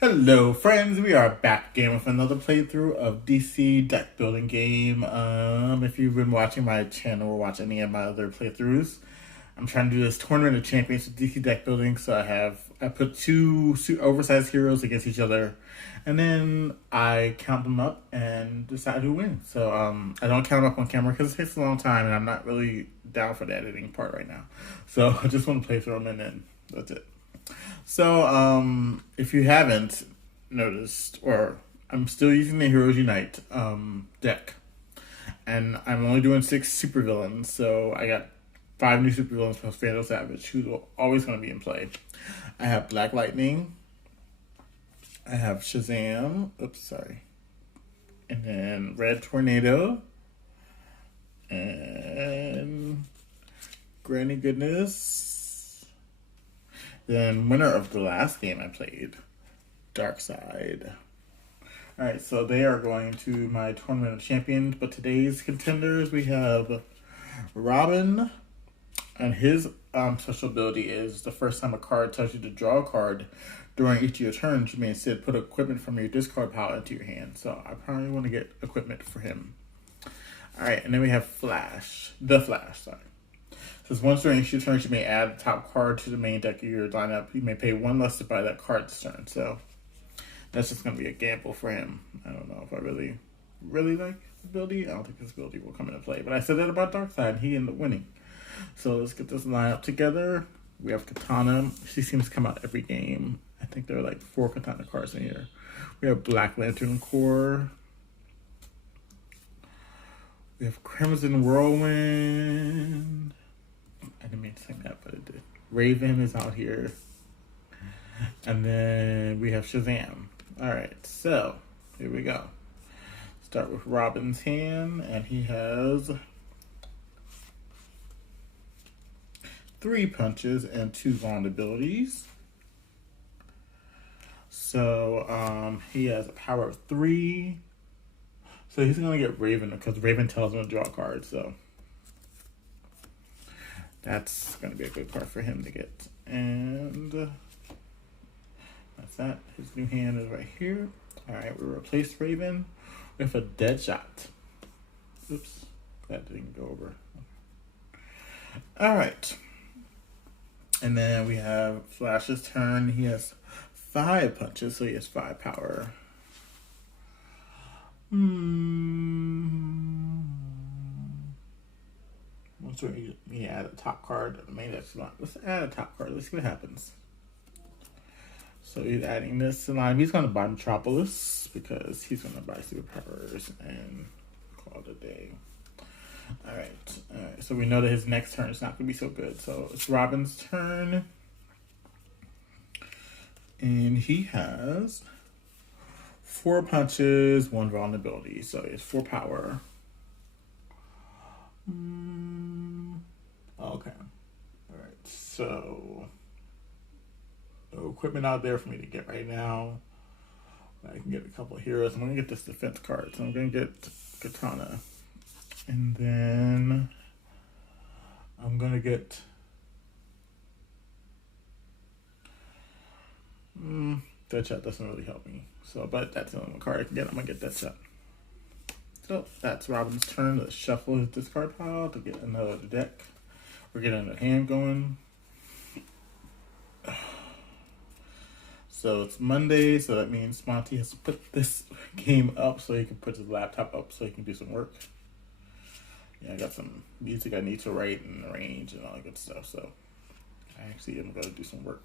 Hello, friends. We are back again with another playthrough of DC deck building game. If you've been watching my channel or watch any of my other playthroughs, I'm trying to do this tournament of champions with DC deck building. So I put two oversized heroes against each other, and then I count them up and decide who wins. So I don't count them up on camera because it takes a long time, and I'm not really down for the editing part right now. So I just want to play through them, and then that's it. So, if you haven't noticed, or I'm still using the Heroes Unite deck, and I'm only doing 6 supervillains. So I got 5 new supervillains plus Vandal Savage, who's always going to be in play. I have Black Lightning. I have Shazam. Oops, sorry. And then Red Tornado. And Granny Goodness. Then winner of the last game I played, Darkseid. Alright, so they are going to my Tournament of Champions, but today's contenders we have Robin, and his special ability is the first time a card tells you to draw a card during each of your turns, you may instead put equipment from your discard pile into your hand. So I probably want to get equipment for him. Alright, and then we have the Flash, sorry. Says once during each turn, you may add the top card to the main deck of your lineup. You may pay 1 less to buy that card this turn. So that's just going to be a gamble for him. I don't know if I really like his ability. I don't think his ability will come into play. But I said that about Darkseid, and he ended up winning. So let's get this lineup together. We have Katana. She seems to come out every game. I think there are like 4 Katana cards in here. We have Black Lantern Corps. We have Crimson Whirlwind. I didn't mean to say that, but it did. Raven is out here. And then we have Shazam. Alright, so here we go. Start with Robin's hand, and he has 3 punches and 2 vulnerabilities. So he has a power of 3. So he's gonna get Raven because Raven tells him to draw a card, so that's going to be a good card for him to get. And that's that. His new hand is right here. Alright, we replaced Raven with a Deadshot. Oops, that didn't go over. Alright. And then we have Flash's turn. He has 5 punches, so he has 5 power. Once we add a top card, maybe that's not. Let's add a top card. Let's see what happens. So he's adding this line. He's going to buy Metropolis because he's going to buy superpowers and call it a day. All right. So we know that his next turn is not going to be so good. So it's Robin's turn. And he has 4 punches, 1 vulnerability. So he has 4 power. Okay. Alright, so no equipment out there for me to get right now. I can get a couple of heroes. I'm going to get this defense card. So I'm going to get Katana. And then I'm going to get Deadshot doesn't really help me. So, but that's the only card I can get. I'm going to get Deadshot. So that's Robin's turn to shuffle his discard pile to get another deck. We're getting a hand going. So it's Monday, so that means Monty has to put this game up so he can put his laptop up so he can do some work. Yeah, I got some music I need to write and arrange and all that good stuff, so I actually am going to do some work.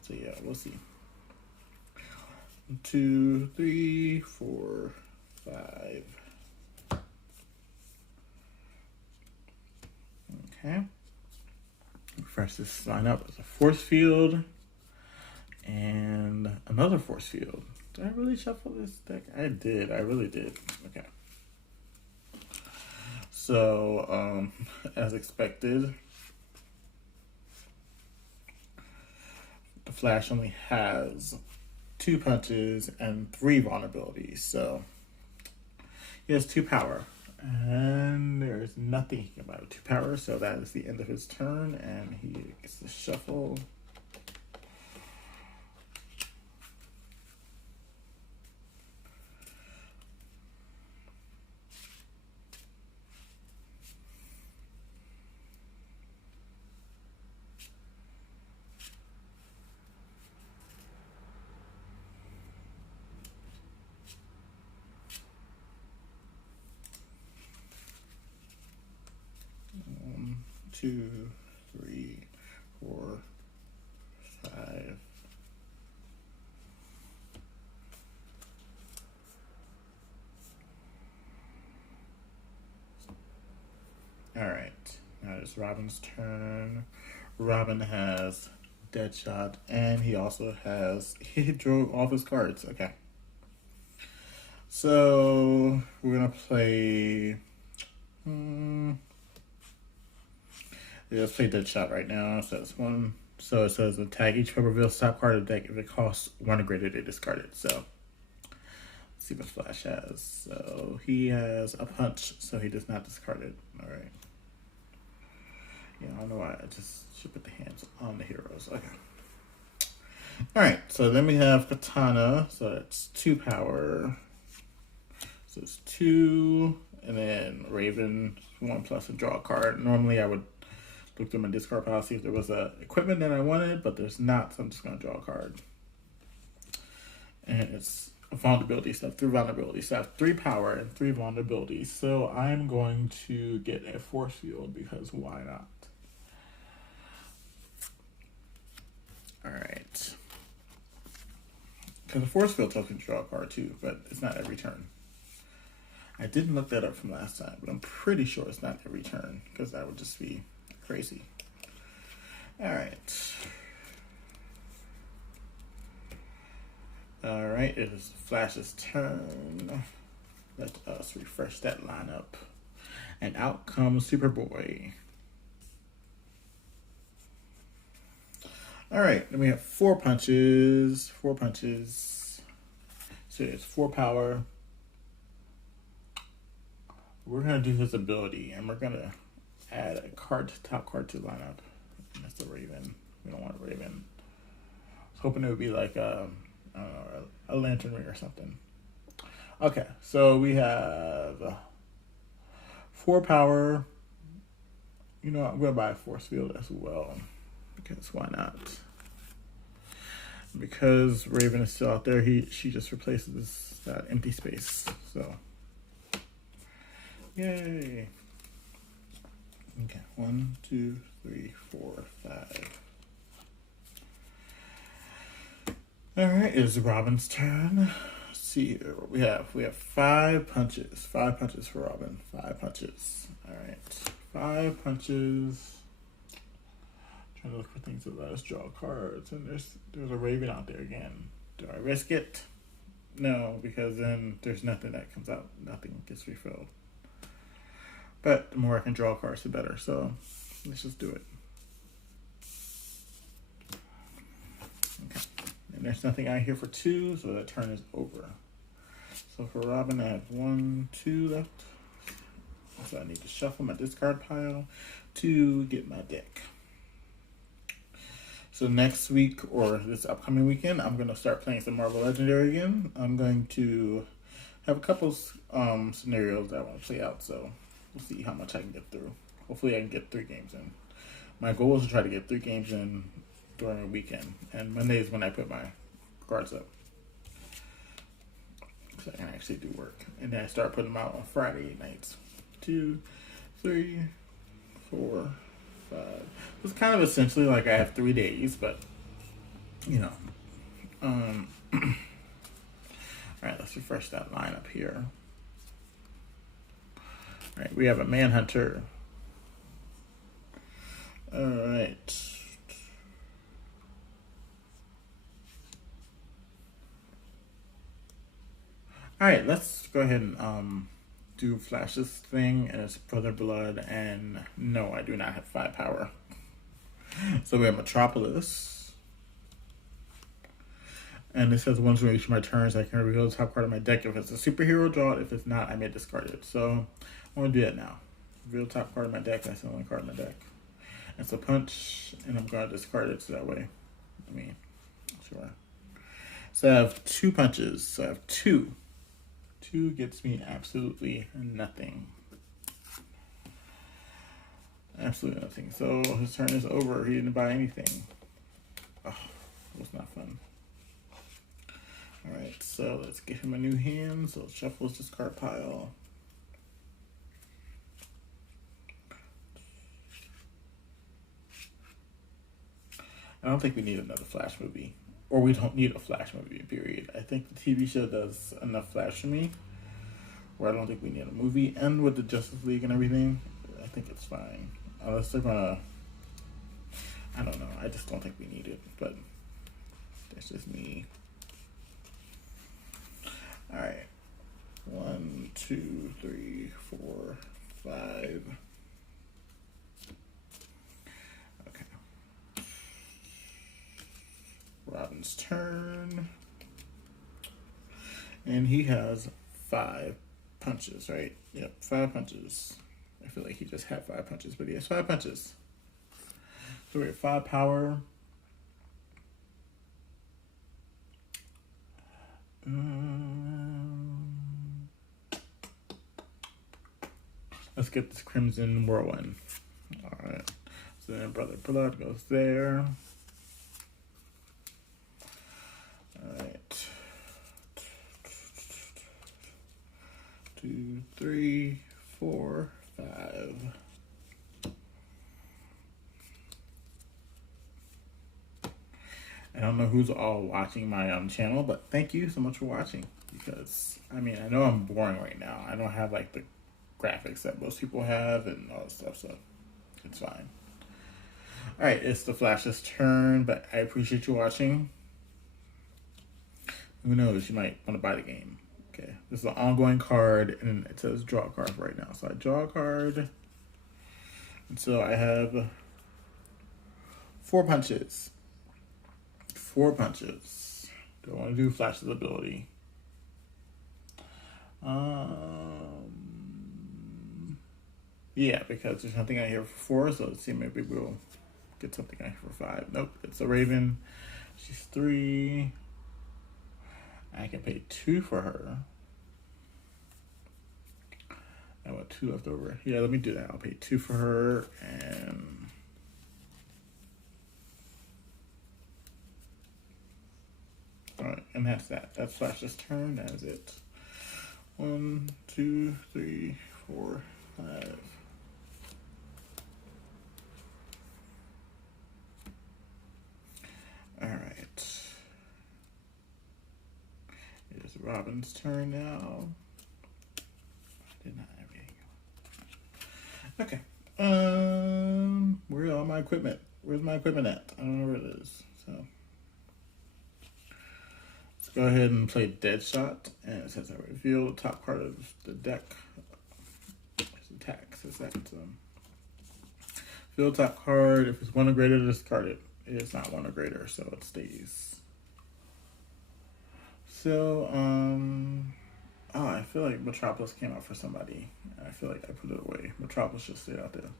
So yeah, we'll see. 1, 2, 3, 4, 5. Okay. Refresh this lineup as a force field and another force field. Did I really shuffle this deck? I did. I really did. Okay. So, as expected, the Flash only has 2 punches and 3 vulnerabilities. So he has 2 power. And there's nothing he can buy with 2 power, so that is the end of his turn, and he gets to shuffle. 2, 3, 4, 5. Alright, now it's Robin's turn. Robin has Deadshot, and he also has, he drew all of his cards. Okay. So, we're gonna play, let's play Deadshot right now. So it says attack each player reveals top card of the deck. If it costs 1 or greater, they discard it. So, let's see what Flash has. So, he has a punch, so he does not discard it. Alright. Yeah, I don't know why. I just should put the hands on the heroes. Okay. Alright, so then we have Katana. So that's 2 power. So it's 2. And then Raven, 1+ and draw a card. Normally I would look through my discard pile, see if there was a equipment that I wanted, but there's not, so I'm just going to draw a card. And it's a vulnerability, so I have 3 vulnerabilities. So I have 3 power and 3 vulnerabilities. So I'm going to get a force field because why not? Alright. Because the force field tells me to draw a card too, but it's not every turn. I didn't look that up from last time, but I'm pretty sure it's not every turn, because that would just be crazy. Alright. Alright, it is Flash's turn. Let us refresh that lineup. And out comes Superboy. Alright, then we have 4 punches. 4 punches. So it's 4 power. We're going to do his ability, and we're going to add a card, top card to the lineup. And that's the Raven. We don't want a Raven. I was hoping it would be like I don't know, a Lantern Ring or something. Okay, so we have 4 power. You know, I'm going to buy a force field as well, because why not? Because Raven is still out there, she just replaces that empty space. So, yay! Okay, 1, 2, 3, 4, 5. All right, it's Robin's turn. Let's see here what we have. We have 5 punches. 5 punches for Robin. 5 punches. All right, 5 punches. Trying to look for things that let us draw cards, and there's a Raven out there again. Do I risk it? No, because then there's nothing that comes out. Nothing gets refilled. But the more I can draw cards, the better. So let's just do it. Okay. And there's nothing out here for 2, so that turn is over. So for Robin, I have 1, 2 left. So I need to shuffle my discard pile to get my deck. So next week, or this upcoming weekend, I'm going to start playing some Marvel Legendary again. I'm going to have a couple scenarios that I want to play out, so we'll see how much I can get through. Hopefully I can get 3 games in. My goal is to try to get 3 games in during a weekend, and Monday is when I put my cards up, so I can actually do work. And then I start putting them out on Friday nights. 2, 3, 4, 5. It's kind of essentially like I have 3 days, but you know. All right, let's refresh that lineup here. All right, we have a Manhunter. All right. All right, let's go ahead and do Flash's thing, and it's Brother Blood, and no, I do not have 5 power. So we have Metropolis. And it says once we reach my turns, I can reveal the top card of my deck. If it's a superhero, draw it. If it's not, I may discard it. So I'm going to do that now. Reveal the top card of my deck. That's the only card in my deck. It's a punch, and I'm going to discard it so that way. I mean, sure. So I have 2 punches. So I have 2. 2 gets me absolutely nothing. Absolutely nothing. So his turn is over. He didn't buy anything. Oh, it was not fun. Alright, so let's get him a new hand. So shuffle his discard pile. don't think we need another Flash movie. Or we don't need a Flash movie, period. I think the TV show does enough Flash for me, where I don't think we need a movie. And with the Justice League and everything, I think it's fine. Unless they're gonna... I don't know. I just don't think we need it, but that's just me. Alright. 1, 2, 3, 4, 5. Okay. Robin's turn. And he has 5 punches, right? Yep, 5 punches. I feel like he just had 5 punches, but he has 5 punches. So we have 5 power. Let's get this Crimson Whirlwind. Alright. So then Brother Blood goes there. Alright. 2, 3, 4, 5. I don't know who's all watching my channel, but thank you so much for watching. Because, I mean, I know I'm boring right now. I don't have, like, the graphics that most people have and all that stuff, so it's fine. Alright, it's the Flash's turn, but I appreciate you watching. Who knows, you might want to buy the game. Okay, this is an ongoing card, and it says draw a card right now. So I draw a card, and so I have 4 punches. 4 punches. Don't want to do Flash's ability. Yeah, because there's nothing out here for 4, so let's see, maybe we'll get something out here for 5. Nope, it's a Raven. She's 3. I can pay 2 for her. I want 2 left over. Yeah, let me do that. I'll pay 2 for her, and alright, and that's that. That's Flash's turn. That is it. 1, 2, 3, 4, 5. Alright. It is Robin's turn now. I did not have anything. Okay. Where's all my equipment? Where's my equipment at? I don't know where it is. So let's go ahead and play Deadshot. And it says I reveal the top card of the deck. It's attack. Says that. Reveal the top card. If it's 1 or greater, discard it. It is not 1 or greater, so it stays. So, oh, I feel like Metropolis came out for somebody. I feel like I put it away. Metropolis just stayed out there.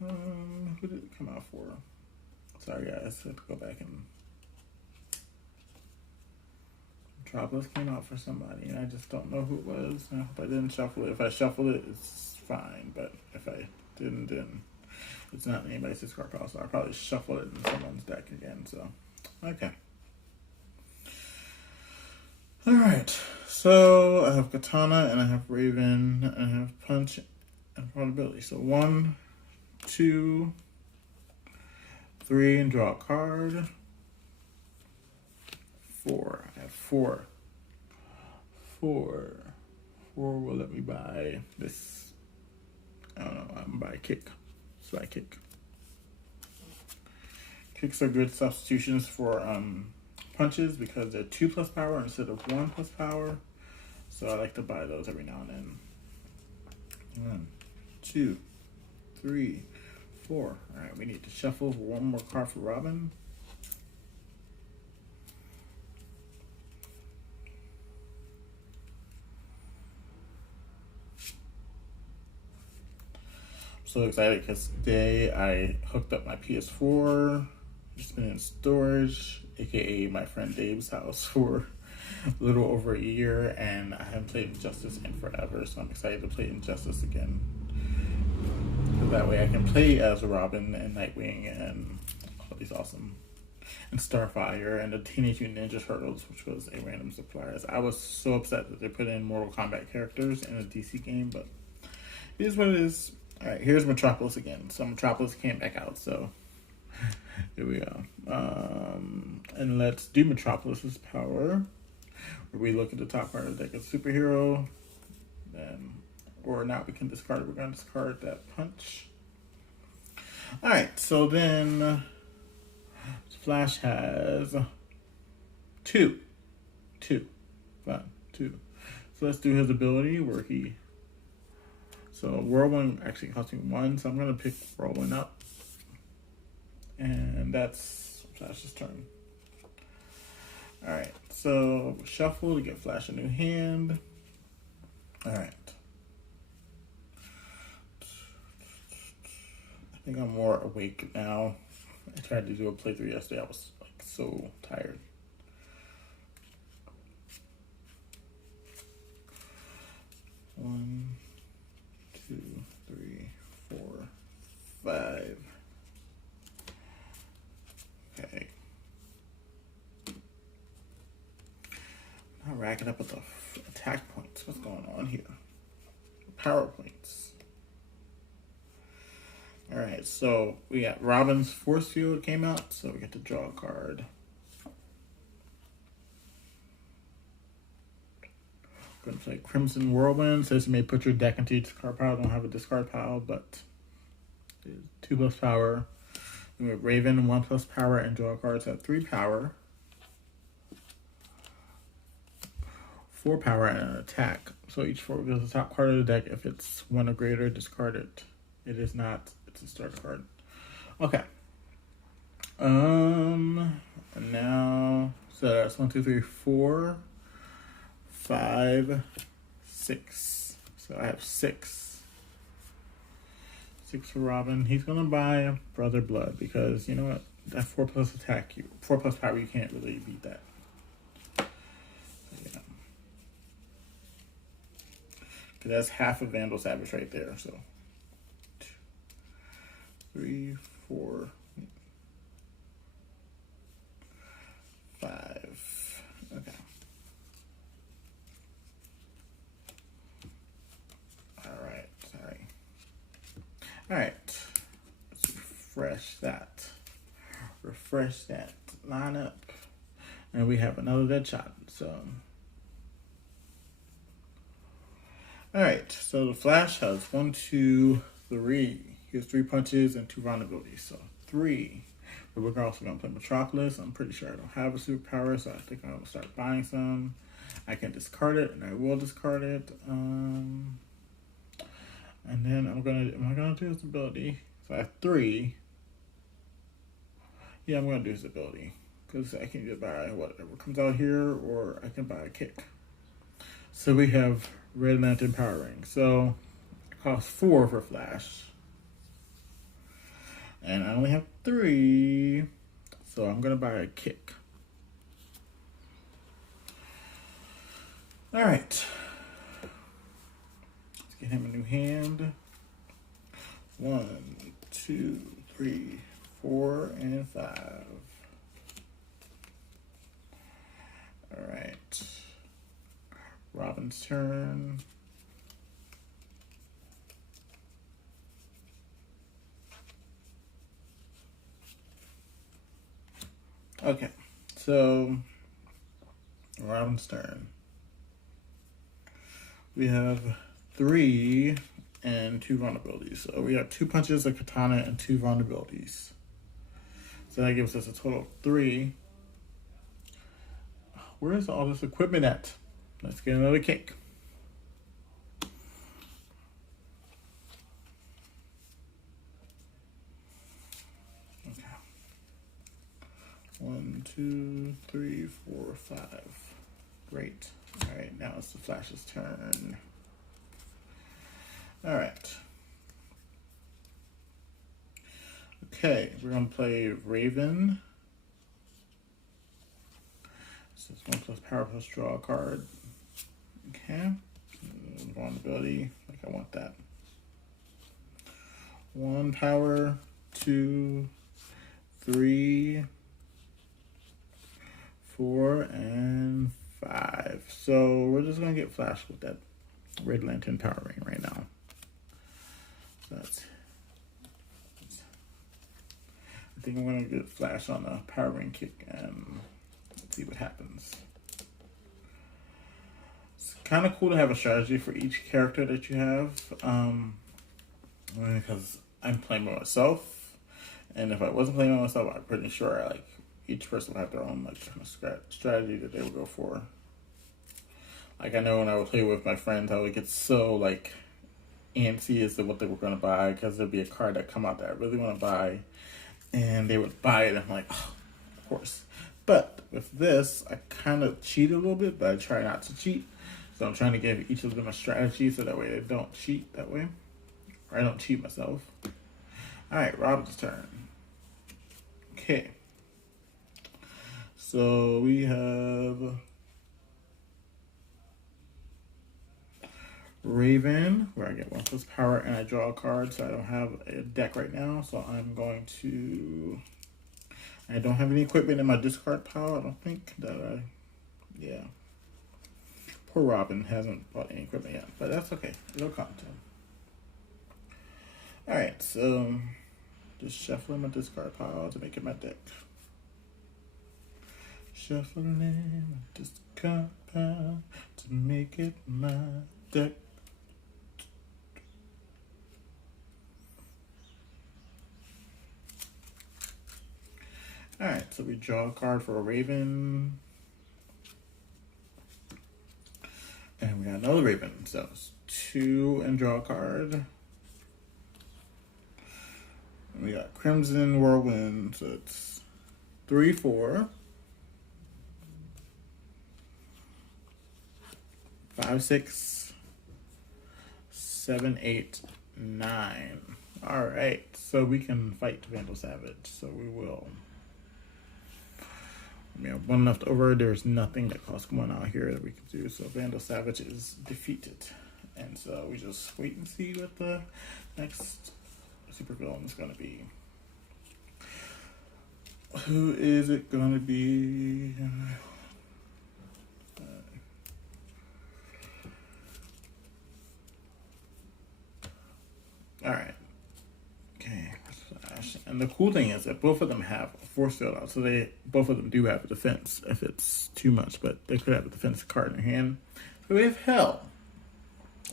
Who did it come out for? Sorry, guys. I have to go back and... Metropolis came out for somebody, and I just don't know who it was. I hope I didn't shuffle it. If I shuffled it, it's fine. But if I didn't, then it's not anybody's discard pile. So I'll probably shuffle it in someone's deck again. So, okay. Alright, so I have Katana, and I have Raven, and I have Punch and Probability. So 1, 2, 3, and draw a card. 4. I have 4. 4 will let me buy this. I don't know, I'm gonna buy a kick. So I kick. Kicks are good substitutions for punches because they're 2+ power instead of 1+ power. So I like to buy those every now and then. 1, 2, 3, 4. Alright, we need to shuffle for 1 more card for Robin. I'm so excited because today I hooked up my PS4. It's been in storage, aka my friend Dave's house, for a little over a year, and I haven't played Injustice in forever, so I'm excited to play Injustice again. So that way I can play as Robin and Nightwing and all these awesome, and Starfire and the Teenage Mutant Ninja Turtles, which was a random surprise. I was so upset that they put in Mortal Kombat characters in a DC game, but it is what it is. Alright, here's Metropolis again. So Metropolis came back out, so Here we go. And let's do Metropolis's power. Where we look at the top part of the deck as superhero. Then, or now we can discard it. We're going to discard that punch. Alright, so then Flash has two. So let's do his ability where he. So Whirlwind actually costs me 1, so I'm going to pick Whirlwind up. And that's Flash's turn. Alright, so shuffle to get Flash a new hand. Alright. I think I'm more awake now. I tried to do a playthrough yesterday. I was like so tired. One, 2, 3, 4, 5. Okay. Now racking up with the attack points. What's going on here? Power points. Alright, so we got Robin's Force Field came out, so we get to draw a card. Going to play Crimson Whirlwind. Says you may put your deck into each discard pile. Don't have a discard pile, but 2+ power. We have Raven, 1+ power, and draw cards at 3 power. 4 power and an attack. So each 4 goes to the top card of the deck. If it's 1 or greater, discard it. It is not. It's a start card. Okay. And now, so that's 1, 2, 3, 4, 5, 6. So I have 6. 6 for Robin. He's gonna buy Brother Blood because you know what? That 4+ attack, 4+ power, you can't really beat that. Yeah. Cause that's half of Vandal Savage right there. So 2, 3, 4, 5. Okay. Alright, sorry. Alright. Let's refresh that lineup. And we have another dead shot. So alright, so the Flash has 1, 2, 3. He has 3 punches and 2 vulnerabilities. So 3. But we're also going to play Metropolis. I'm pretty sure I don't have a superpower, so I think I'm going to start buying some. I can discard it, and I will discard it. And then am I gonna do his ability? So I have 3. Yeah, I'm gonna do his ability. Because I can either buy whatever comes out here, or I can buy a kick. So we have Red Lantern Power Ring. So it costs 4 for Flash. And I only have 3. So I'm gonna buy a kick. Alright. Let's get him a new hand. 1, 2, 3, 4, and 5. Alright. Robin's turn. Okay, so Robin's turn. We have 3 and 2 vulnerabilities. So we have 2 punches, a katana, and 2 vulnerabilities. So that gives us a total of 3. Where is all this equipment at? Let's get another kick. Okay. 1, 2, 3, 4, 5. Great. All right, now it's the Flash's turn. All right. Okay, we're gonna play Raven. This is 1+ power plus draw a card. Okay. Vulnerability, like I want that. 1 power, 2, 3, 4, and 5. So we're just gonna get Flash with that Red Lantern Power Ring right now. So I think I'm gonna get Flash on a Power Ring kick and see what happens. It's kind of cool to have a strategy for each character that you have, because I'm playing by myself, and if I wasn't playing by myself, I'm pretty sure like each person would have their own like kind of strategy that they would go for. Like I know when I would play with my friends, I would get so like antsy as to what they were going to buy because there'd be a card that come out that I really want to buy, and they would buy it. And I'm like, oh, of course. But with this, I kind of cheat a little bit, but I try not to cheat. So I'm trying to give each of them a strategy so that way they don't cheat that way, or I don't cheat myself. All right, Robin's turn. Okay. So we have Raven, where I get 1+ power and I draw a card, so I don't have a deck right now, so I'm going to... I don't have any equipment in my discard pile, I don't think that yeah. Poor Robin hasn't bought any equipment yet, but that's okay. It'll come to him. Alright, so just shuffling my discard pile to make it my deck. Shuffling my discard pile to make it my deck. Alright, so we draw a card for a Raven. And we got another Raven. So it's 2 and draw a card. And we got Crimson Whirlwind. So it's 3, 4. 5, 6. 7, 8, 9. Alright, so we can fight Vandal Savage. So we will. We have 1 left over. There's nothing that costs 1 out here that we can do. So Vandal Savage is defeated. And so we just wait and see what the next super villain is going to be. Who is it going to be? Alright. Okay. And the cool thing is that both of them have a force field out, so both of them do have a defense if it's too much, but they could have a defense card in their hand. So we have Hell.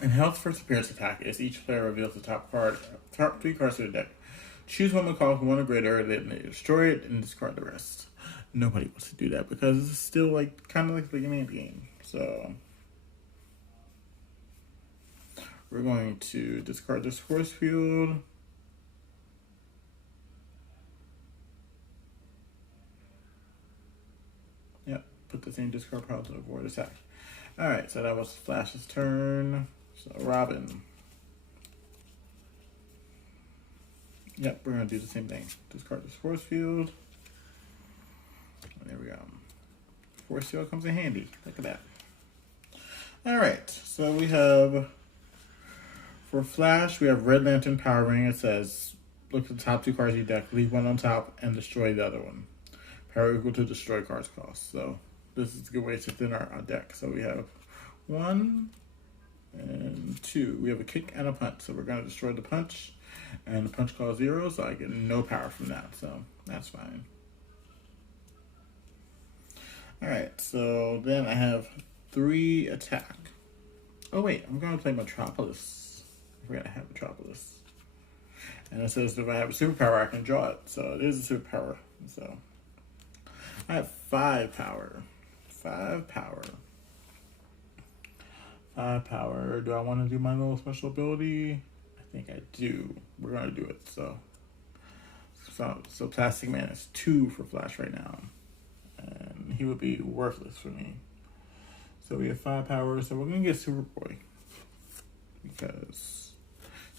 And Hell's first appearance attack is each player reveals the top 3 cards of the deck. Choose one with cost 1 or greater, then they destroy it and discard the rest. Nobody wants to do that because it's still like kind of like the beginning of the game. So we're going to discard this force field. Yep, put the same discard pile to avoid attack. Alright, so that was Flash's turn. So Robin. Yep, we're going to do the same thing. Discard this force field. There we go. Force field comes in handy. Look at that. Alright, so we have, for Flash, we have Red Lantern Power Ring. It says, look at the top 2 cards of your deck, leave 1 on top, and destroy the other one. Power equal to destroy cards cost. So this is a good way to thin our deck. So we have 1 and 2. We have a kick and a punch. So we're going to destroy the punch. And the punch costs 0, so I get no power from that. So that's fine. Alright, so then I have 3 attack. Oh wait, I'm going to play Metropolis. I forgot I have Metropolis. And it says if I have a superpower, I can draw it. So it is a superpower. So I have 5 power. 5 power. 5 power. Do I want to do my little special ability? I think I do. We're going to do it. So Plastic Man is 2 for Flash right now. And he would be worthless for me. So we have 5 power. So we're going to get Superboy. Because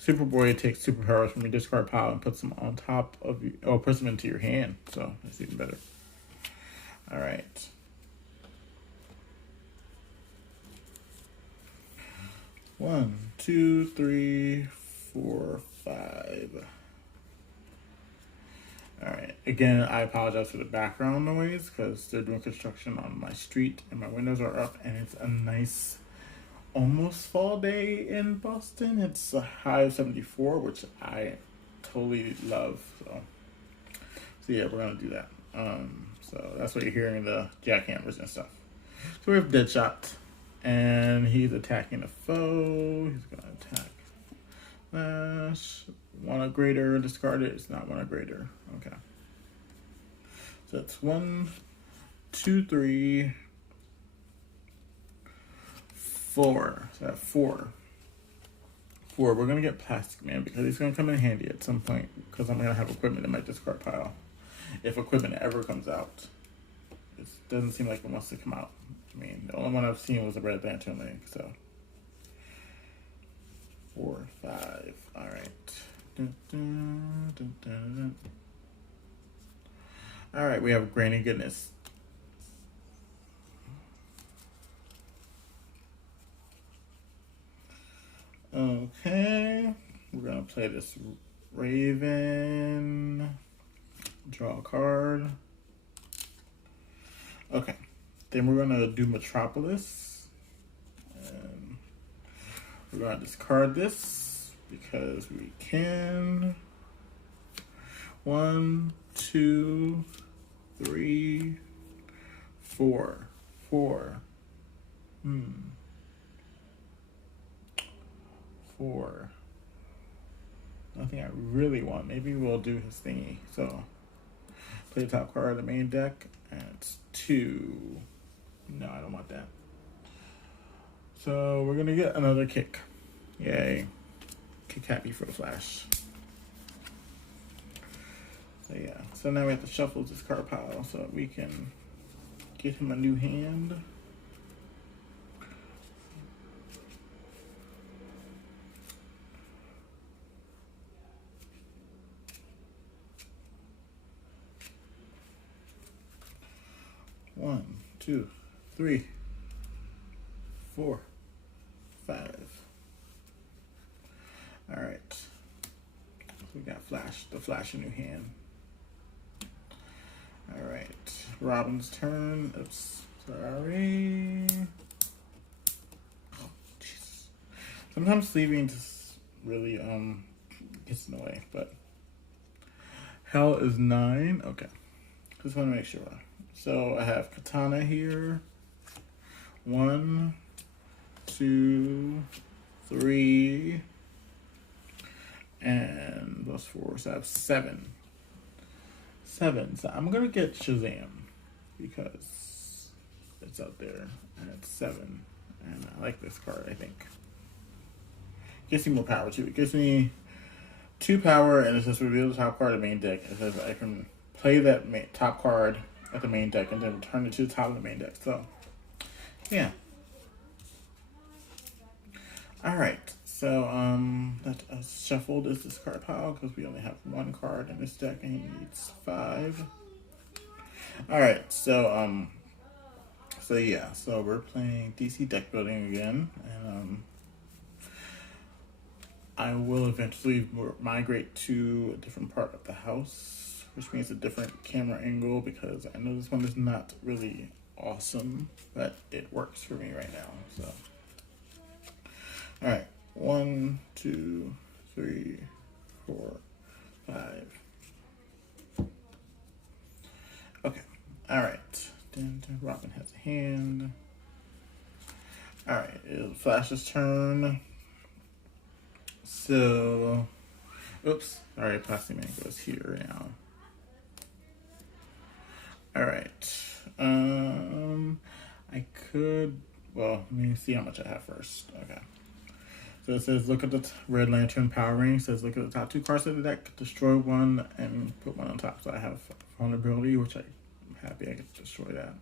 Superboy takes superpowers from your discard pile and puts them on top of you. Oh, puts them into your hand. So that's even better. All right. One, 2, 3, 4, 5. All right. Again, I apologize for the background noise because they're doing construction on my street and my windows are up, and it's a nice, almost fall day in Boston. It's a high of 74, which I totally love. So yeah, we're gonna do that. So that's what you're hearing, the jackhammers and stuff. So we have Deadshot, and he's attacking a foe. He's gonna attack Flash. One or greater, discard it. It's not one or greater. Okay. So it's 1, 2, 3, 4. So that's 4. 4. We're gonna get Plastic Man because he's gonna come in handy at some point because I'm gonna have equipment in my discard pile. If equipment ever comes out, it doesn't seem like it wants to come out. I mean, the only one I've seen was a Red Lantern Link. So 4, 5. All right. Dun, dun, dun, dun, dun. All right, we have Granny Goodness. Okay, we're gonna play this Raven. Draw a card. Okay, then we're gonna do Metropolis. And we're gonna discard this because we can. 1, 2, 3, 4. 4. 4. Nothing I really want. Maybe we'll do his thingy. So, play the top card of the main deck, and it's 2. No, I don't want that. So, we're gonna get another kick. Yay. Kick happy for the Flash. So, yeah. So, now we have to shuffle this card pile so that we can get him a new hand. One, 2, 3, 4, 5. All right. We got Flash, the Flash a new hand. All right. Robin's turn. Oops. Sorry. Oh, jeez. Sometimes sleeping just really gets in the way, but Hell is 9. Okay. Just want to make sure. So I have Katana here. 1, 2, 3, and those 4. So I have 7. 7. So I'm gonna get Shazam because it's out there, and it's 7. And I like this card. I think gives me more power too. It gives me 2 power, and it says reveal the top card of the main deck. It says I can play that top card at the main deck and then return it to the top of the main deck. So, yeah. Alright, so that shuffled is this card pile because we only have 1 card in this deck and he needs 5. Alright, so yeah, so we're playing DC deck building again, and I will eventually migrate to a different part of the house, which means a different camera angle because I know this one is not really awesome, but it works for me right now. So, all right, 1, 2, 3, 4, 5. Okay, all right. Then Robin has a hand. All right, it's Flash's turn. So, oops, sorry, Plastic Man goes here now. Alright, I could, well, let me see how much I have first. Okay. So it says, look at the Red Lantern Power Ring. It says, look at the top 2 cards of the deck, destroy 1, and put 1 on top. So I have Vulnerability, which I'm happy I get to destroy that.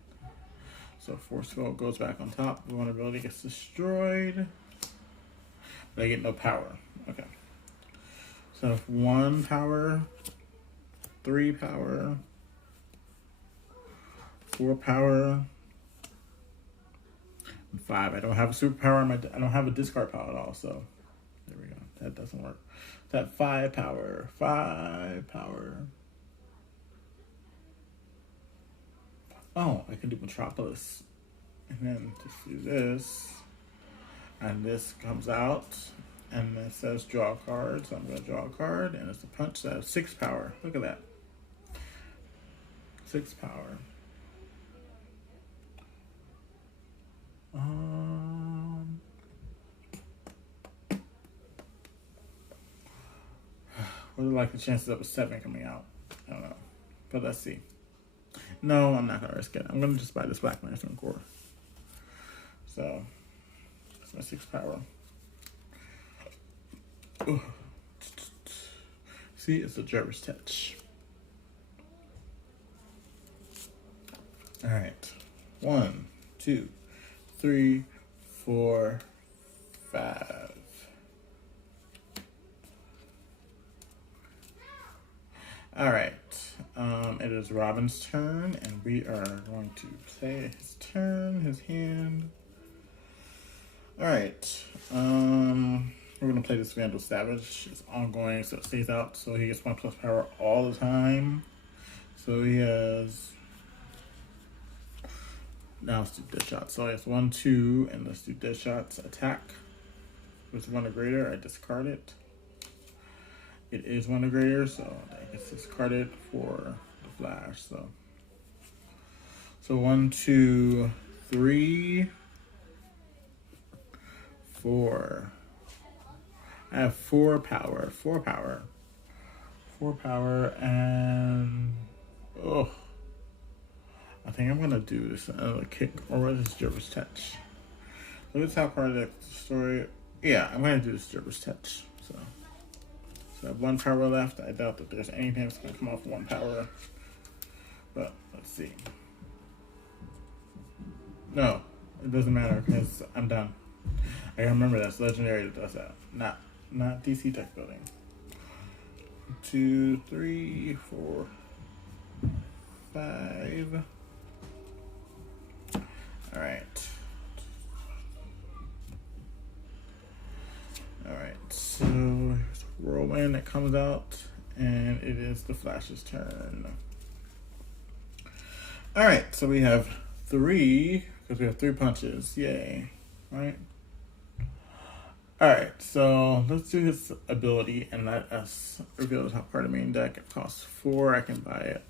So Force Field goes back on top, Vulnerability gets destroyed, but I get no power. Okay. So 1 power, 3 power, 4 power, and 5. I don't have a superpower. I don't have a discard pile at all. So there we go. That doesn't work. That 5 power, 5 power. Oh, I can do Metropolis, and then just do this, and this comes out. And it says draw a card, so I'm going to draw a card, and it's a punch. So I have 6 power. Look at that. 6 power. What are like the chances of a 7 coming out? I don't know. But let's see. No, I'm not gonna risk it. I'm gonna just buy this Black Lantern Core. So that's my 6 power. Ooh. See, it's a Jervis Touch. Alright. 1, 2, 3, 4, 5. Alright. It is Robin's turn, and we are going to play his turn, his hand. Alright. We're gonna play this Vandal Savage. It's ongoing, so it stays out, so he gets 1+ power all the time. So he has. Now let's do dead shots. So he has 1, 2, and let's do dead shots. Attack. With 1 or greater, I discard it. It is 1 or greater, so I guess discarded for the Flash. So 1, 2, 3, 4. I have 4 power. 4 power. 4 power, and oh, I think I'm gonna do this another kick, or what is Jervis Touch? Look at the top part of the story. Yeah, I'm gonna do this Jervis Touch. So I have 1 power left. I doubt that there's anything that's gonna come off 1 power. But let's see. No, it doesn't matter because I'm done. I gotta remember that's legendary that does that. Not DC deck building. 2, 3, 4, 5. Alright. Alright, so here's Whirlwind that comes out, and it is the Flash's turn. Alright, so we have 3, because we have 3 punches. Yay. Alright. Alright, so let's do his ability and let us reveal the top card of the main deck. It costs 4. I can buy it.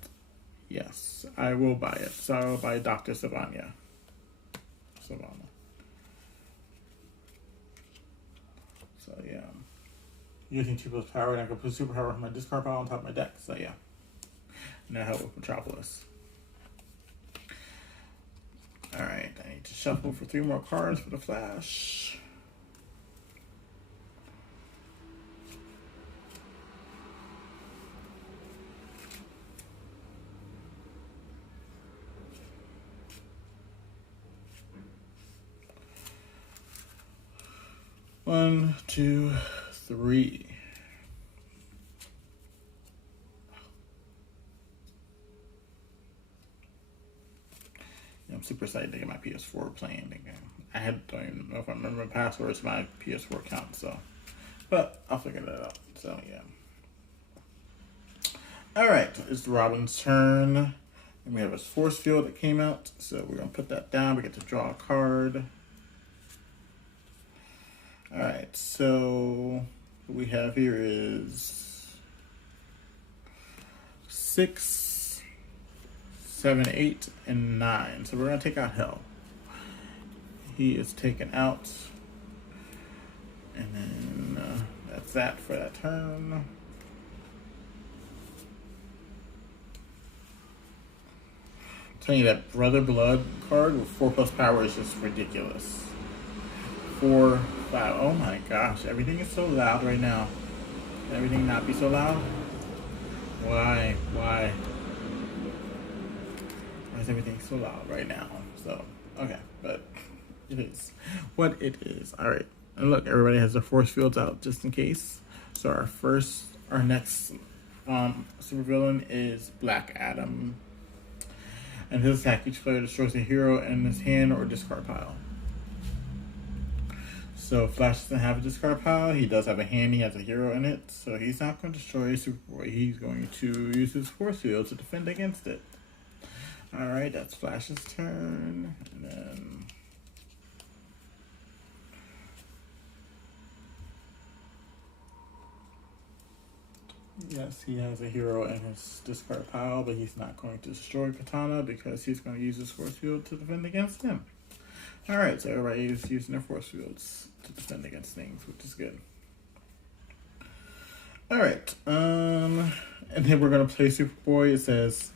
Yes, I will buy it. So I will buy Dr. Sivana. So yeah. Using 2+ power, and I can put superpower from my discard pile on top of my deck. So yeah. And that help with Metropolis. Alright, I need to shuffle for 3 more cards for the Flash. One, 2, 3. I'm super excited to get my PS4 playing again. Don't even know if I remember my passwords to my PS4 account, so, but I'll figure that out. So yeah. All right, it's Robin's turn, and we have his force field that came out. So we're gonna put that down. We get to draw a card. All right, so what we have here is 6, 7, 8, and 9. So we're gonna take out Hell. He is taken out, and then that's that for that turn. I'm telling you, that Brother Blood card with 4+ power is just ridiculous. 4, 5. Oh my gosh, everything is so loud right now. Can everything not be so loud? Why? Why is everything so loud right now? So, okay, but it is what it is. All right, and look, everybody has their force fields out just in case. So our next supervillain is Black Adam, and his attack, each player destroys a hero in his hand or discard pile. So Flash doesn't have a discard pile. He does have a hand. He has a hero in it. So he's not going to destroy Superboy. He's going to use his force field to defend against it. All right, that's Flash's turn. And then Yes, he has a hero in his discard pile, but he's not going to destroy Katana because he's going to use his force field to defend against him. Alright, so everybody is using their force fields to defend against things, which is good. Alright, and then we're going to play Superboy. It says,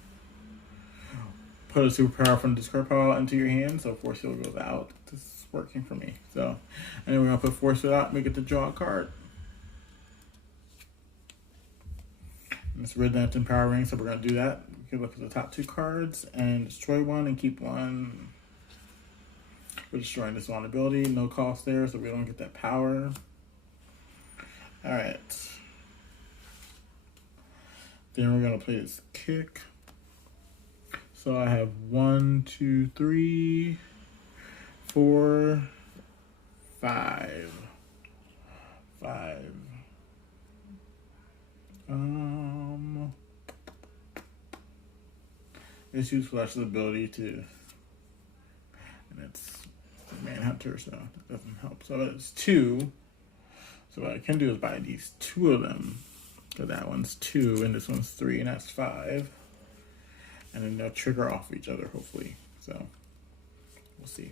put a superpower from the discard pile into your hand, so force field goes out. This is working for me. So, and then we're going to put force field out and we get to draw a card. It's Red Lantern Power Ring, so we're going to do that. We can look at the top 2 cards and destroy one and keep one. We're destroying this vulnerability, no cost there, so we don't get that power. Alright. Then we're going to play this kick. So I have 1, 2, 3, 4, 5. 5. It's use Flash's ability to, and it's Manhunter, so that doesn't help. So it's 2. So what I can do is buy these 2 of them. So that one's 2, and this one's 3, and that's 5. And then they'll trigger off each other, hopefully. So we'll see.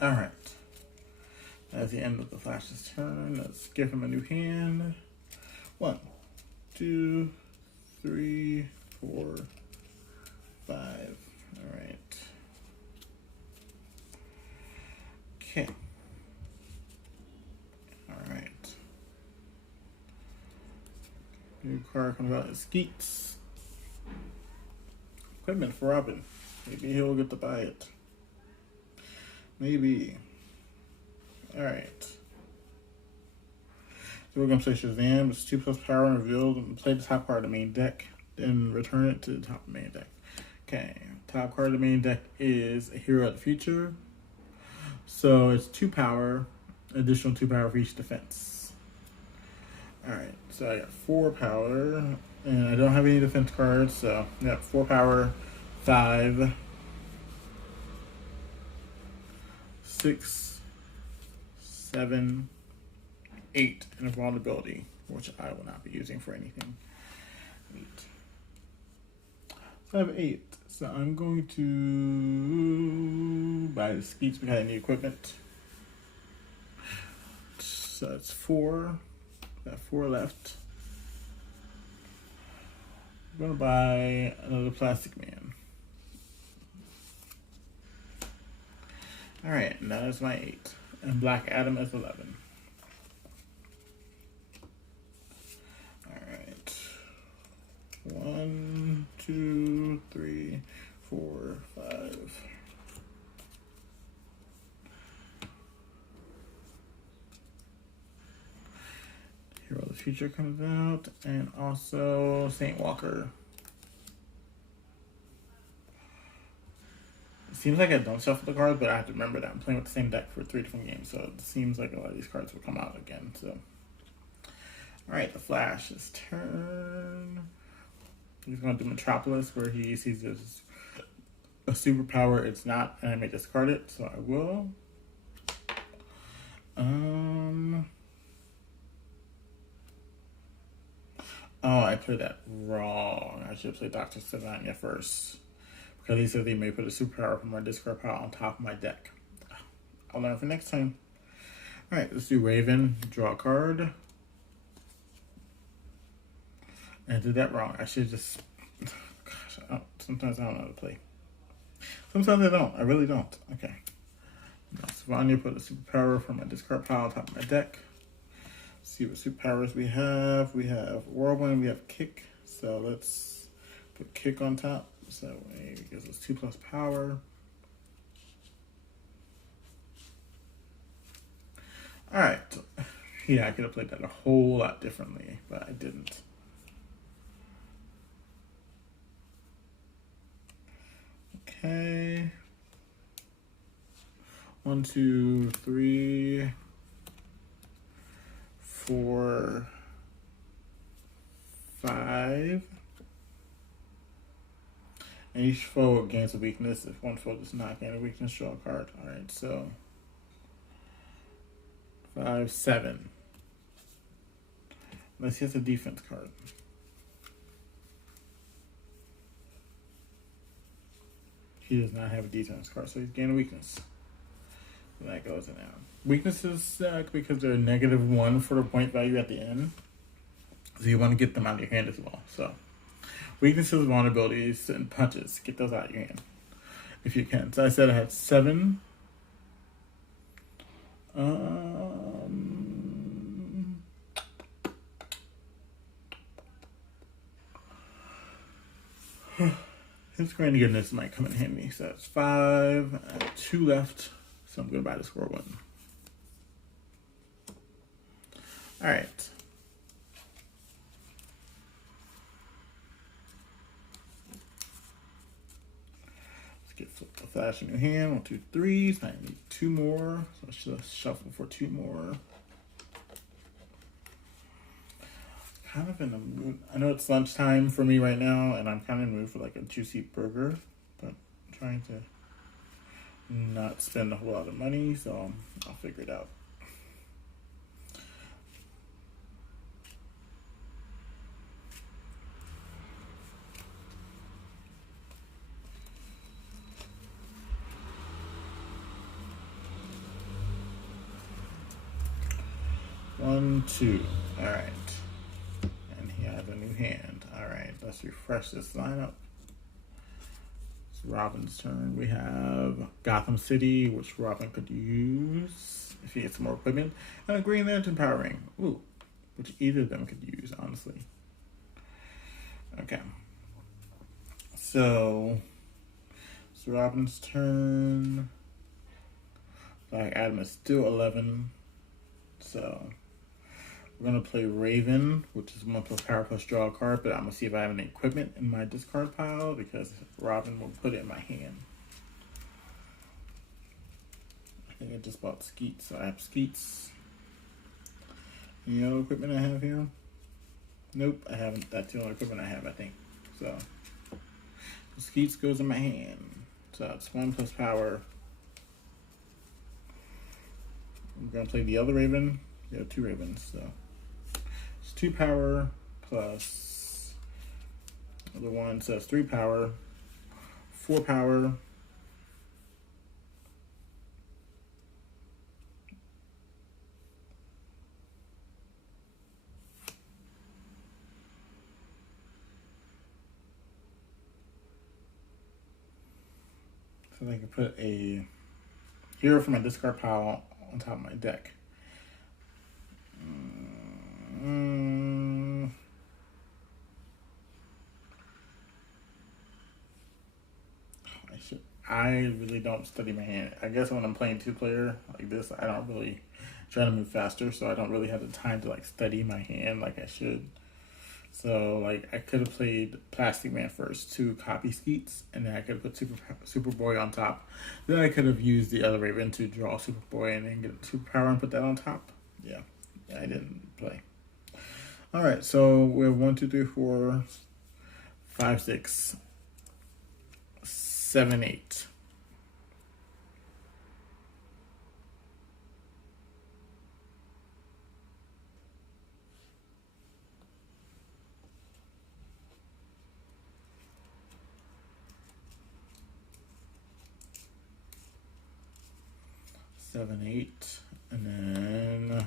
All right. That's the end of the Flash's turn. Let's give him a new hand. 1, 2, 3, 4, 5. All right. Okay. All right. New card comes out. Skeets. Equipment for Robin. Maybe he'll get to buy it. Maybe. Alright. So we're going to play Shazam. It's 2+ power and revealed. And play the top card of the main deck. Then return it to the top of the main deck. Okay. Top card of the main deck is a Hero of the Future. So it's 2 power. Additional 2 power for each defense. Alright. So I got 4 power. And I don't have any defense cards. So I got 4 power. 5. 6. 7, 8, and a vulnerability, which I will not be using for anything. 8. So I have 8. So I'm going to buy the Skeets because I need equipment. So that's 4. Got 4 left. I'm going to buy another Plastic Man. Alright, and that is my 8. And Black Adam is 11. Alright. 1, 2, 3, 4, 5. Hero of the Future comes out. And also Saint Walker. Seems like I don't shuffle the cards, but I have to remember that I'm playing with the same deck for 3 different games, so it seems like a lot of these cards will come out again. So, all right, the Flash's turn. He's going to do Metropolis, where he sees this a superpower. It's not, and I may discard it, so I will. Oh, I played that wrong. I should have played Dr. Savannah first. Because he said they may put a superpower from my discard pile on top of my deck. I'll learn for next time. Alright, let's do Raven. Draw a card. And I did that wrong. I should just... Gosh, sometimes I don't know how to play. Sometimes I don't. I really don't. Okay. Now, Savannah put a superpower from my discard pile on top of my deck. Let's see what superpowers we have. We have Whirlwind. We have Kick. So let's put Kick on top. So it gives us 2+ power. Alright. Yeah, I could have played that a whole lot differently, but I didn't. Okay. 1, 2, 3, 4, 5. And each foe gains a weakness. If one foe does not gain a weakness, draw a card. Alright, so 5, 7. Unless he has a defense card. He does not have a defense card, so he's gaining a weakness. So that goes in now. Weaknesses suck because they're -1 for the point value at the end. So you want to get them out of your hand as well. So weaknesses, vulnerabilities, and punches. Get those out of your hand if you can. So I said I had 7. His Granny Goodness might come in handy. So that's 5. I have 2 left. So I'm going to buy the score 1. Alright. Let's get flip the flash in your hand. 1, 2, 3. So I need 2 more. So let's just shuffle for 2 more. Kind of in the mood. I know it's lunchtime for me right now, and I'm kind of in the mood for like a juicy burger, but I'm trying to not spend a whole lot of money, so I'll figure it out. One, 2. All right. And he has a new hand. All right. Let's refresh this lineup. It's Robin's turn. We have Gotham City, which Robin could use if he gets some more equipment, and a Green Lantern Power Ring. Ooh, which either of them could use, honestly. Okay. So it's Robin's turn. Black Adam is still 11. So we're going to play Raven, which is 1 plus power plus draw a card, but I'm going to see if I have any equipment in my discard pile because Robin will put it in my hand. I think I just bought Skeets, so I have Skeets. Any other equipment I have here? Nope, I haven't. That's the only equipment I have, I think. So Skeets goes in my hand. So it's 1 plus power. I'm going to play the other Raven. We have 2 Ravens, so it's 2 power plus the other one, so it's 3 power, 4 power, so I can put a hero from my discard pile on top of my deck. I really don't study my hand. I guess when I'm playing 2-player like this, I don't really try to move faster, so I don't really have the time to like study my hand like I should. So like I could have played Plastic Man first to copy Skeets, and then I could have put Superboy on top. Then I could have used the other Raven to draw Superboy and then get Superpower and put that on top. Yeah, I didn't play. All right, so we have 1, 2, 3, 4, 5, 6, 7, 8. Seven, 8, and then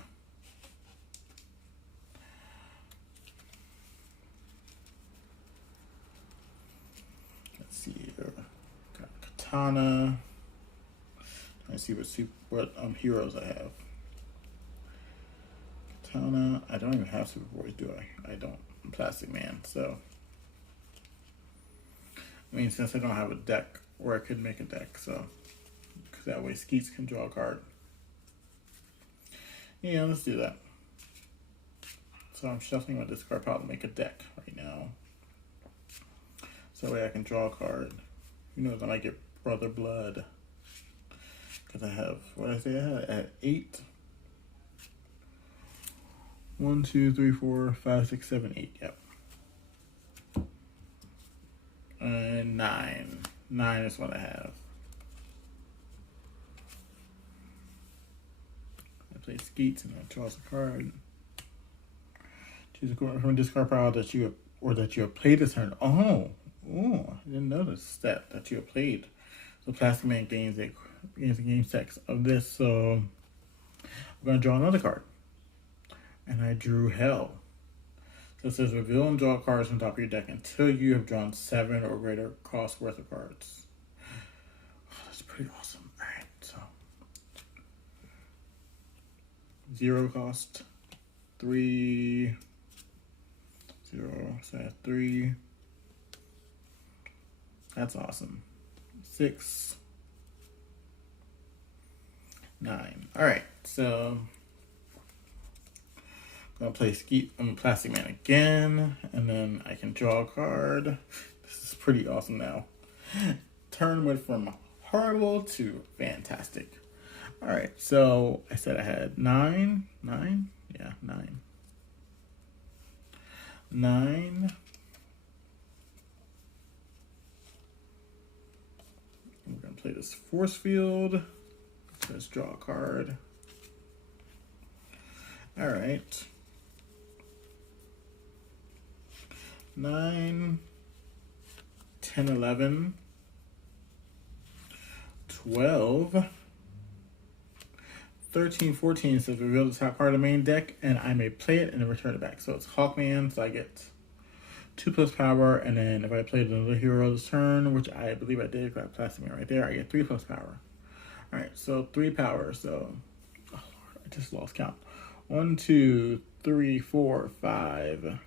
let's see here. Got Katana. Let's see what heroes I have. Katana. I don't even have Superboys, do I? I don't. I'm Plastic Man, so I mean, since I don't have a deck, or I could make a deck, so. That way Skeets can draw a card. Yeah, let's do that. So I'm shuffling my discard pile to make a deck right now. So that way I can draw a card. Who knows, I might get Brother Blood. Because I have, what did I say I had? 8. 1, 2, 3, 4, 5, 6, 7, 8. Yep. And 9. 9 is what I have. Play Skeets and then draws a card. Choose a card from a discard pile that you have played this turn. Oh, I didn't notice that you have played. So Plastic Man gains the game text of this. So I'm gonna draw another card, and I drew Hell. So it says reveal and draw cards from top of your deck until you have drawn 7 or greater cost worth of cards. Oh, that's pretty awesome. All right, so 0 cost, 3, 0, so 3. That's awesome. 6, 9. All right, so I'm gonna play Plastic Man again, and then I can draw a card. This is pretty awesome now. Turn went from horrible to fantastic. All right, so I said I had 9. Yeah, 9. 9. We're gonna play this Force Field. Let's draw a card. All right. 9, 10, 11, 12, 13, 14 says reveal the top card of the main deck, and I may play it and then return it back. So it's Hawkman, so I get 2+ power, and then if I played another hero this turn, which I believe I did, got Plastic Man right there, I get 3+ power. All right, so 3 power. So, oh Lord, I just lost count. 1, 2, 3, 4, 5.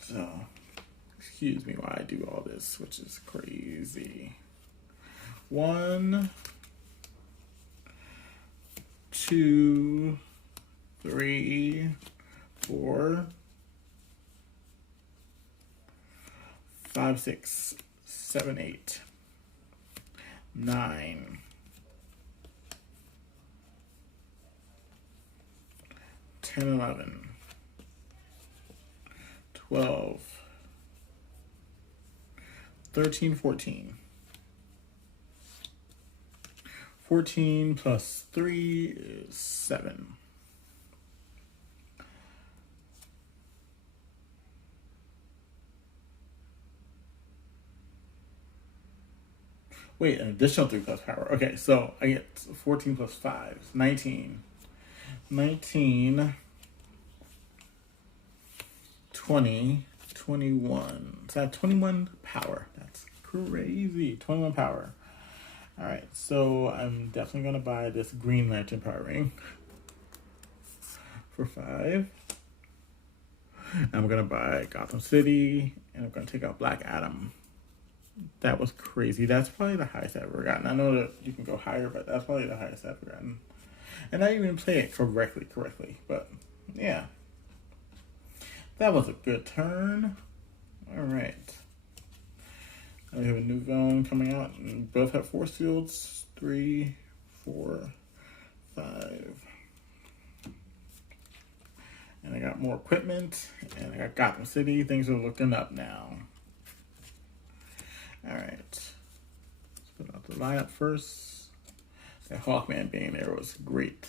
So, excuse me while I do all this, which is crazy. 1, 2, 3, 4, 5, 6, 7, 8, 9, 10, 11, 12, 13, 14. 14 plus 3 is 7. Wait, an additional 3+ power. Okay, so I get 14 plus 5 is 19. 19, 20, 21. So I have 21 power. That's crazy. 21 power. All right, so I'm definitely going to buy this Green Lantern Power Ring for 5. I'm going to buy Gotham City, and I'm going to take out Black Adam. That was crazy. That's probably the highest I've ever gotten. I know that you can go higher, but that's probably the highest I've ever gotten. And I even play it correctly. But, yeah. That was a good turn. All right. We have a new villain coming out, and both have force fields. 3, 4, 5. And I got more equipment, and I got Gotham City. Things are looking up now. All right. Let's put out the lineup first. That Hawkman being there was great.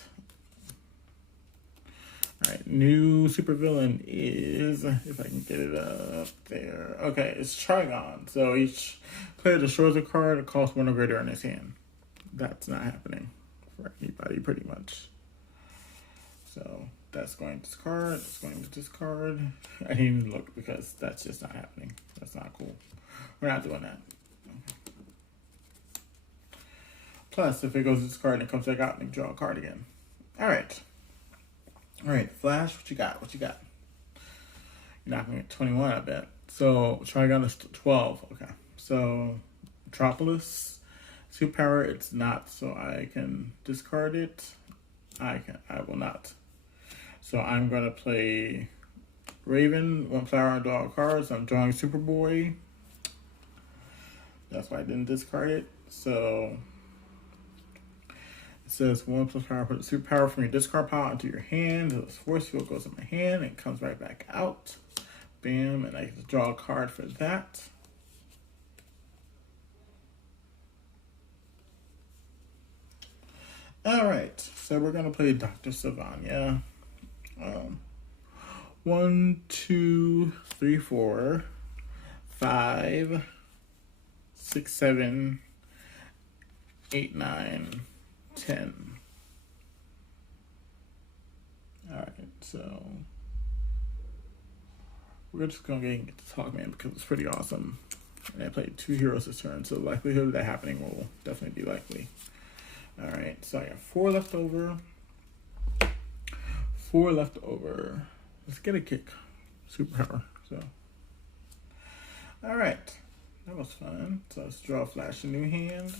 All right, new supervillain is, if I can get it up there. Okay, it's Trigon. So each player destroys a card that costs 1 or greater in his hand. That's not happening for anybody, pretty much. So that's going to discard. It's going to discard. I didn't even look because that's just not happening. That's not cool. We're not doing that. Plus, if it goes to discard and it comes back out, and you draw a card again. All right. All right, Flash, what you got? You're not going to get 21, I bet. So, Trigon is 12. Okay. So, Metropolis, superpower, it's not, so I can discard it. I will not. So, I'm going to play Raven, 1 flower and draw a card. So, I'm drawing Superboy. That's why I didn't discard it. So, it says 1+ power, put the superpower from your discard pile into your hand. This force field goes in my hand and comes right back out. Bam, and I get to draw a card for that. All right, so we're gonna play Dr. Sivana. Um, 1, 2, 3, 4, 5, 6, 7, 8, 9, 10. Alright, so we're just gonna get to Talkman because it's pretty awesome. And I played 2 heroes this turn, so the likelihood of that happening will definitely be likely. Alright, so I got 4 left over. 4 left over. Let's get a kick. Superpower. So, alright, that was fun. So let's draw a flash, a new hand.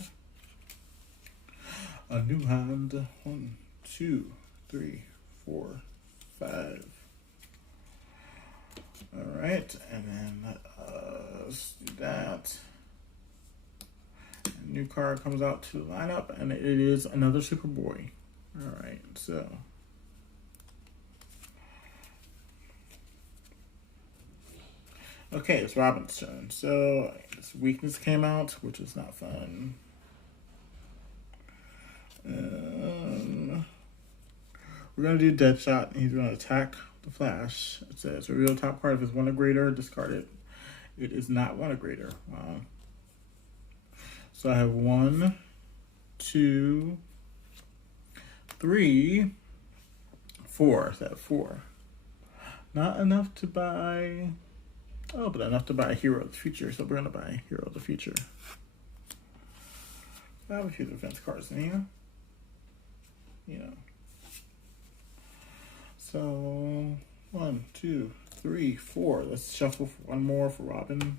A new hand. 1, 2, 3, 4, 5. Alright, and then let's do that. A new card comes out to the lineup, and it is another Superboy. Alright, so. Okay, it's Robin's turn. So, this weakness came out, which is not fun. We're going to do Deadshot, and he's going to attack the Flash. It says, reveal top card if it's 1 or greater, discard it. It is not 1 or greater. Wow. So I have 1, 2, 3, 4. So I have 4. Not enough to buy... Oh, but enough to buy a Hero of the Future, so we're going to buy Hero of the Future. I have a few defense cards in here. You know. So, 1, 2, 3, 4. Let's shuffle 1 more for Robin.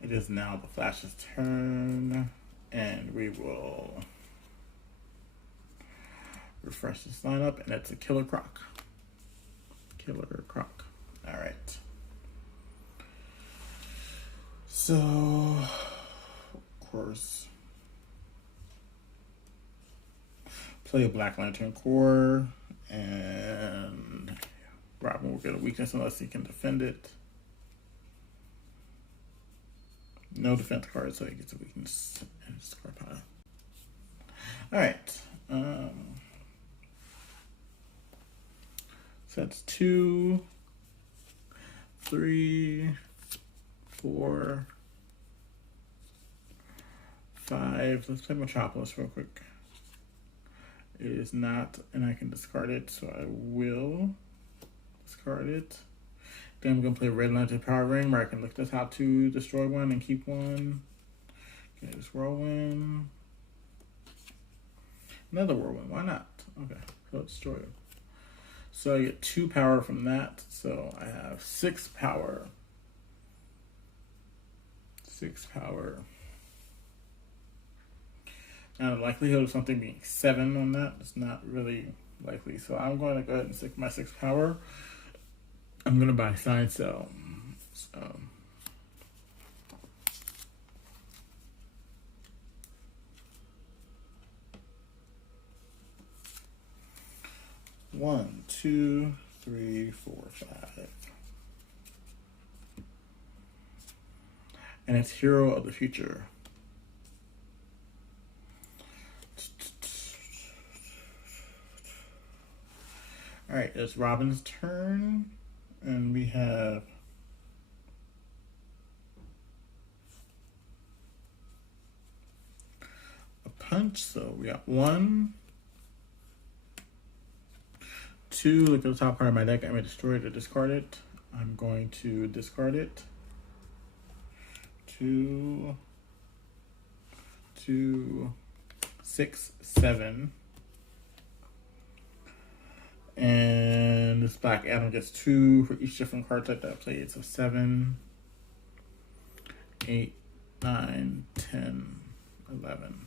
It is now the Flash's turn, and we will refresh this lineup, and it's a Killer Croc. Killer Croc. All right. So, of course, play a Black Lantern Core, and Robin will get a weakness unless he can defend it. No defense card, so he gets a weakness in his card pile. Alright. So that's 2, 3, 4, 5. Let's play Metropolis real quick. It is not, and I can discard it, so I will discard it. Then I'm going to play Red Lantern Power Ring, where I can look at how to destroy 1 and keep 1. Okay, just whirlwind. Another whirlwind, why not? Okay, so destroy it. So I get 2 power from that, so I have 6 power. 6 power. Now the likelihood of something being 7 on that is not really likely, so I'm going to go ahead and stick my 6 power. I'm going to buy Science Cell. So. One, 2, 3, 4, 5. And it's Hero of the Future. Alright, it's Robin's turn. And we have a punch, so we got 1, 2. Look at the top part of my deck. I may destroy it or discard it. I'm going to discard it. 2, 2, 6, 7. And this Black Adam gets 2 for each different card type that I played. So 7, 8, 9, 10, 11.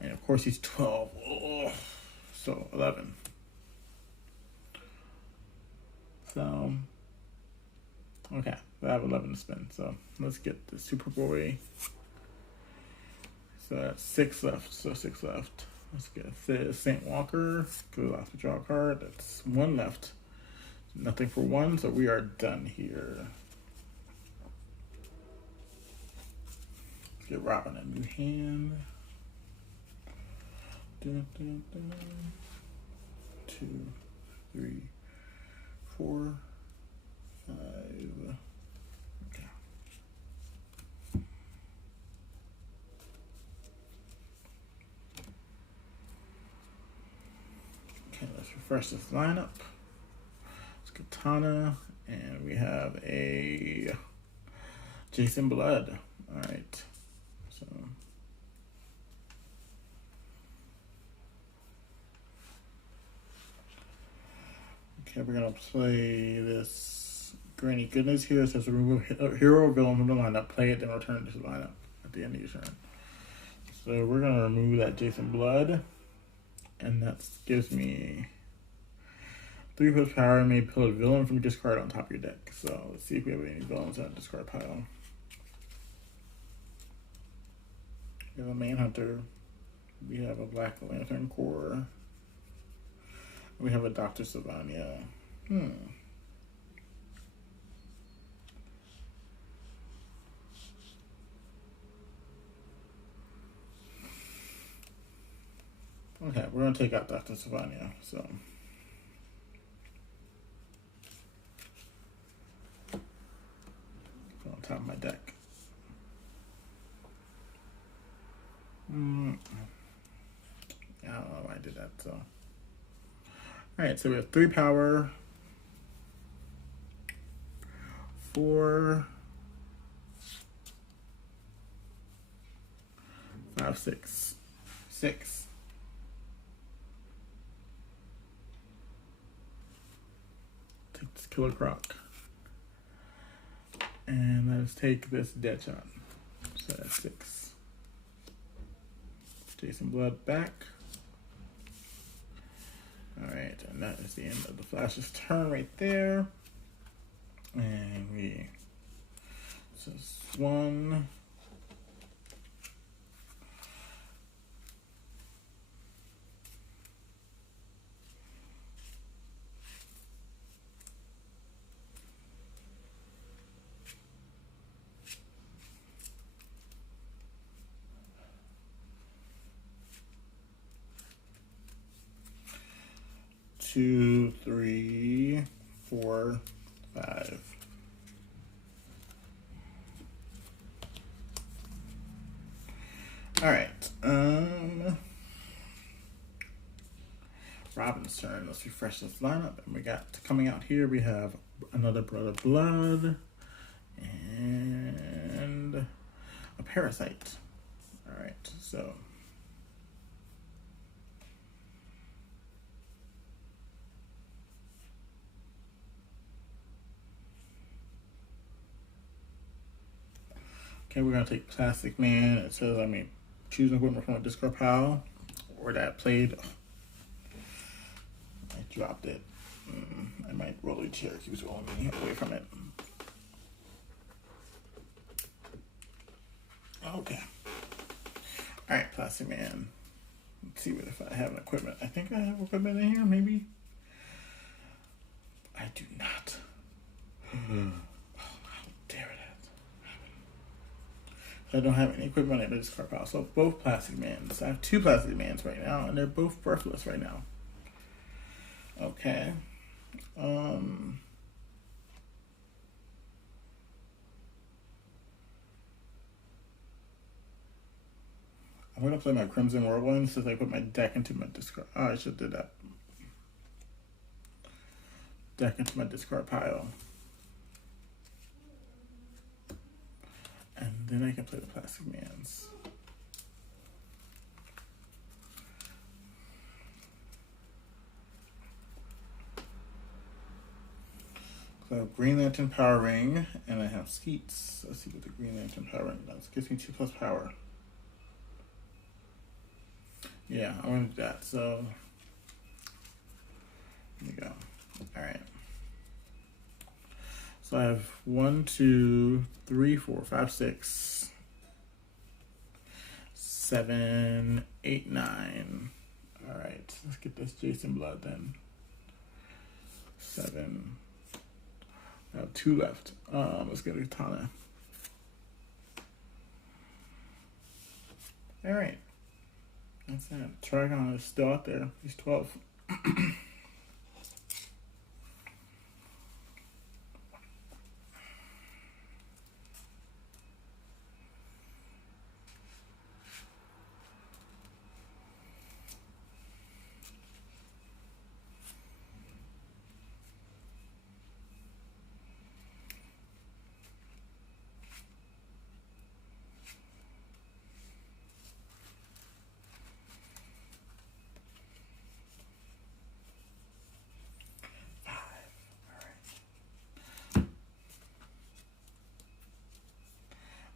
And of course he's 12. Oh, so 11. So, okay, I have 11 to spin. So let's get the Superboy. So that's 6 left. So 6 left. Let's get the St. Walker. Go off to draw a card. That's 1 left. Nothing for 1, so we are done here. Let's get Robin a new hand. Dun, dun, dun. 2, 3, 4, 5. Okay. Okay, let's refresh this lineup. It's Katana, and we have a Jason Blood. All right. So. Okay, we're gonna play this Granny Goodness here. It says remove a hero or villain from the lineup, play it, then return to the lineup at the end of your turn. So we're gonna remove that Jason Blood, and that gives me 3 power and may pull a villain from your discard on top of your deck. So let's see if we have any villains on the discard pile. We have a Manhunter. We have a Black Lantern Corps. We have a Dr. Sylvania. Okay, we're gonna take out Dr. Sylvania. So on top of my deck. I don't know why I did that. So, all right. So we have 3 power, 4, 5, 6, 6. Take this Killer Croc, and let's take this Deadshot. So that's 6. Jason Blood back. Alright, and that is the end of the Flash's turn right there. And we, this is 1. Two, 3, 4, 5. All right. Robin's turn. Let's refresh this lineup. And we got coming out here. We have another Brother Blood and a Parasite. All right. So. Okay, we're gonna take Plastic Man. It says, choose an equipment from a discard pile, or that played. I dropped it. I might roll a chair. Keeps rolling me away from it. Okay. All right, Plastic Man. Let's see if I have an equipment. I think I have equipment in here. Maybe. I do not. I don't have any equipment in this card pile. So both Plastic Mans. I have 2 Plastic Mans right now, and they're both worthless right now. Okay. I'm gonna play my Crimson Whirlwind since I put my deck into my discard. Oh, I should do that. Deck into my discard pile. And then I can play the Plastic Mans. So I have Green Lantern Power Ring, and I have Skeets. Let's see what the Green Lantern Power Ring does. Gives me 2+ power. Yeah, I want to do that. So, here we go. Alright. So I have 1, 2, 3, 4, 5, 6, 7, 8, 9. Alright, let's get this Jason Blood then. 7. I have 2 left. Let's get Utana. Alright. That's it. Trigon is still out there. He's 12.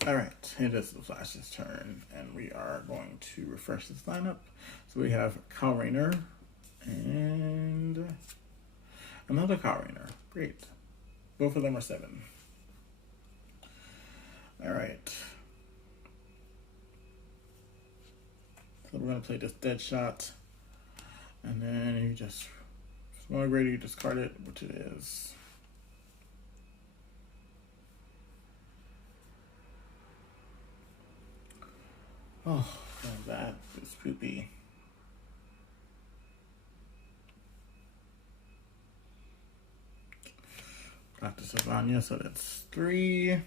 Alright, it is the Flash's turn, and we are going to refresh this lineup. So we have Kyle Rayner and another Kyle Rayner. Great. Both of them are 7. Alright. So we're going to play this Deadshot, and then you just, if you want to grade it, you discard it, which it is. Oh, that is poopy. Dr. Sylvania, so that's 3. And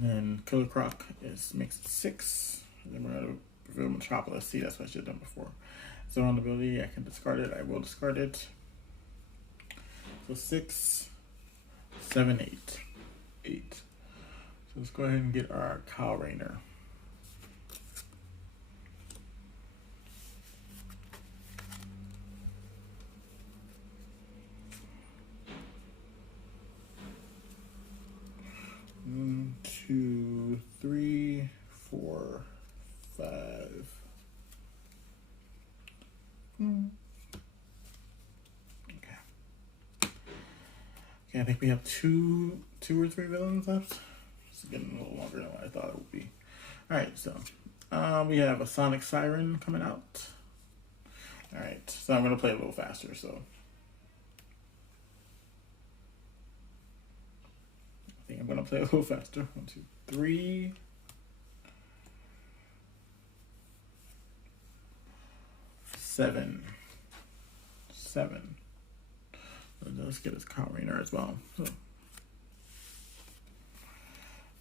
then Killer Croc makes it 6. And then we're going to reveal Metropolis. See, that's what I should have done before. So on the ability, I can discard it. I will discard it. So 6, 7, 8. 8. So let's go ahead and get our Kyle Rayner. One, 2, 3, 4, 5. Okay. Okay, I think we have two or 3 villains left. It's getting a little longer than what I thought it would be. Alright, so we have a Sonic Siren coming out. Alright, so I'm going to play a little faster, so I think I'm going to play a little faster. 1, 2, 3. 7. 7. So let's get his Kyle Rayner as well. So.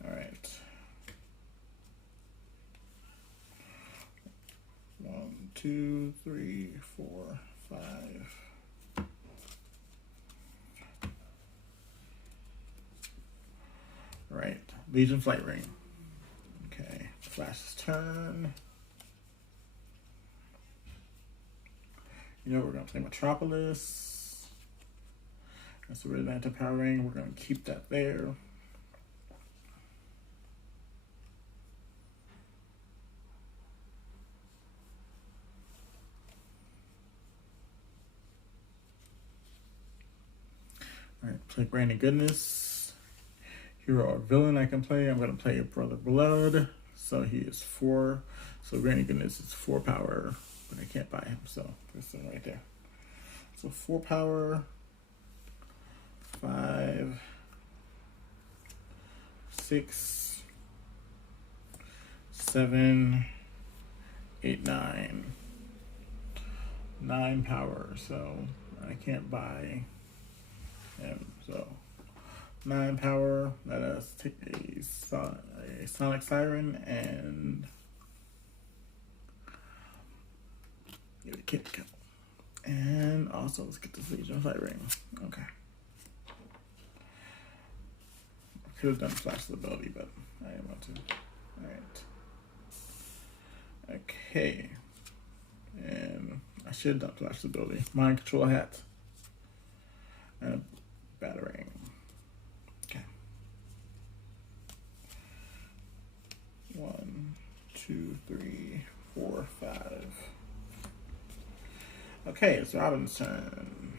Alright. 1, 2, 3, 4, 5. Alright. Legion Flight Ring. Okay. Flash's turn. You know, we're going to play Metropolis. That's the Red Lantern Power Ring. We're going to keep that there. Alright, play Granny Goodness. Hero or villain I can play. I'm going to play Brother Blood. So he is 4. So Granny Goodness is 4 power. But I can't buy him, so there's him right there. So 4 power. 5. 6. 7. 8, 9. 9 power. So I can't buy him, so 9 power. Let us take a Sonic Siren and get a Kit Kat. And also let's get this Legion Flight Ring. Okay. I could have done Flash ability, but I didn't want to. Alright. Okay. And I should have done Flash ability. Mind Control Hat. battering. Okay. 1, 2, 3, 4, 5. Okay, it's Robin's turn.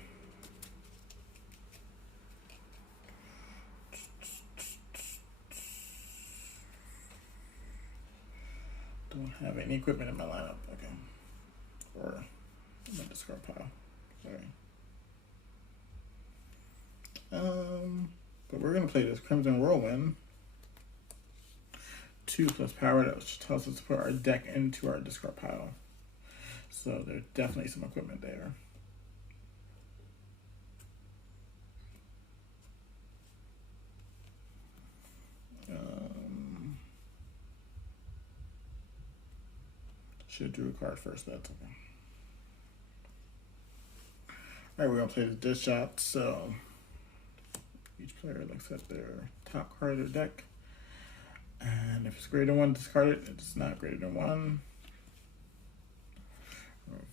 Don't have any equipment in my lineup. Okay. Or in my discard pile. Sorry. But we're gonna play this Crimson Whirlwind. 2+ power, that tells us to put our deck into our discard pile. So there's definitely some equipment there. Should have drew a card first, that's okay. Alright, we're gonna play the dish shot, so each player looks at their top card of their deck. And if it's greater than 1, discard it. If it's not greater than 1.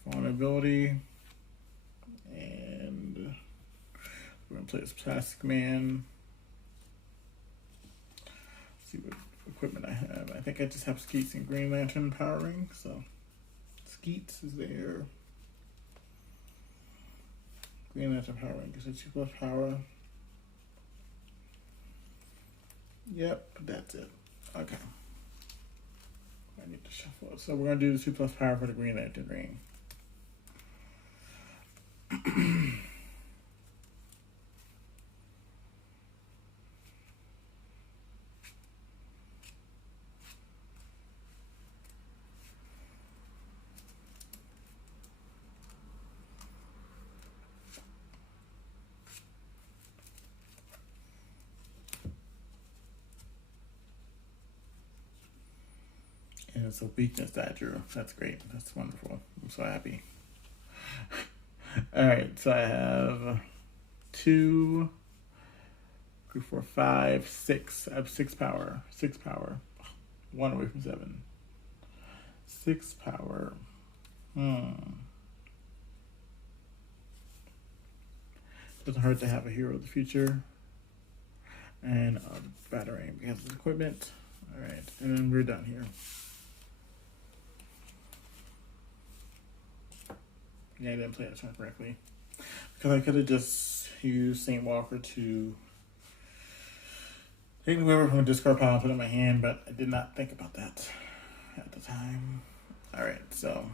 Vulnerability. And we're going to play this Plastic Man. Let's see what equipment I have. I think I just have Skeets and Green Lantern powering. So Skeets is there. Green Lantern powering gives it 2+ power. Yep, that's it. Okay. I need to shuffle it. So we're going to do the 2+ power for the Green Lantern ring. And it's a weakness that I drew. That's great. That's wonderful. I'm so happy. Alright, so I have 2, 3, 4, 5, 6. I have 6 power. 6 power. 1 away from 7. 6 power. Doesn't hurt to have a Hero of the Future. And a Batarang because of equipment. Alright, and then we're done here. Yeah, I didn't play that turn correctly. Because I could have just used St. Walker to take the whoever from a discard pile and put it in my hand, but I did not think about that at the time. Alright, so.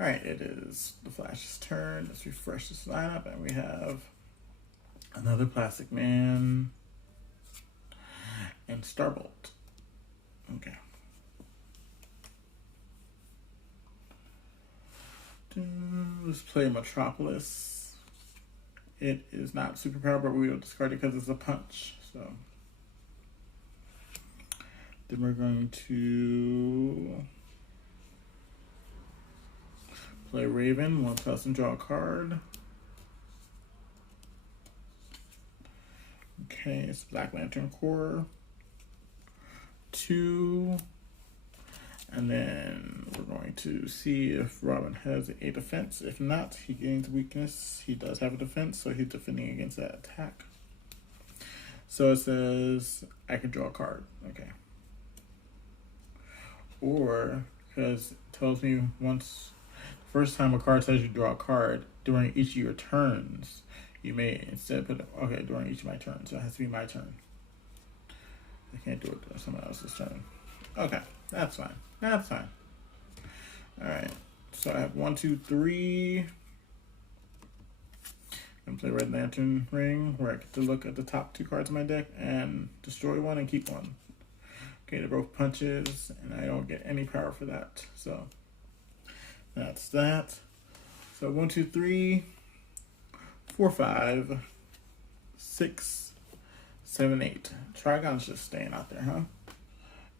Alright, it is the Flash's turn. Let's refresh this lineup, and we have another Plastic Man and Starbolt. Okay. Let's play Metropolis. It is not superpower, but we will discard it because it's a punch. So then we're going to play Raven, 1+ and draw a card. Okay, it's Black Lantern Corps. 2. And then we're going to see if Robin has a defense. If not, he gains weakness. He does have a defense, so he's defending against that attack. So it says I can draw a card. Okay. Or, because it tells me once, first time a card says you draw a card, during each of your turns, you may instead put, okay, during each of my turns. So it has to be my turn. I can't do it during someone else's turn. Okay, that's fine. That's fine. Alright, so I have 1, 2, 3. And play Red Lantern Ring, where I get to look at the top 2 cards of my deck and destroy 1 and keep 1. Okay, they're both punches, and I don't get any power for that. So that's that. So 1, 2, 3, 4, 5, 6, 7, 8. Trigon's just staying out there, huh?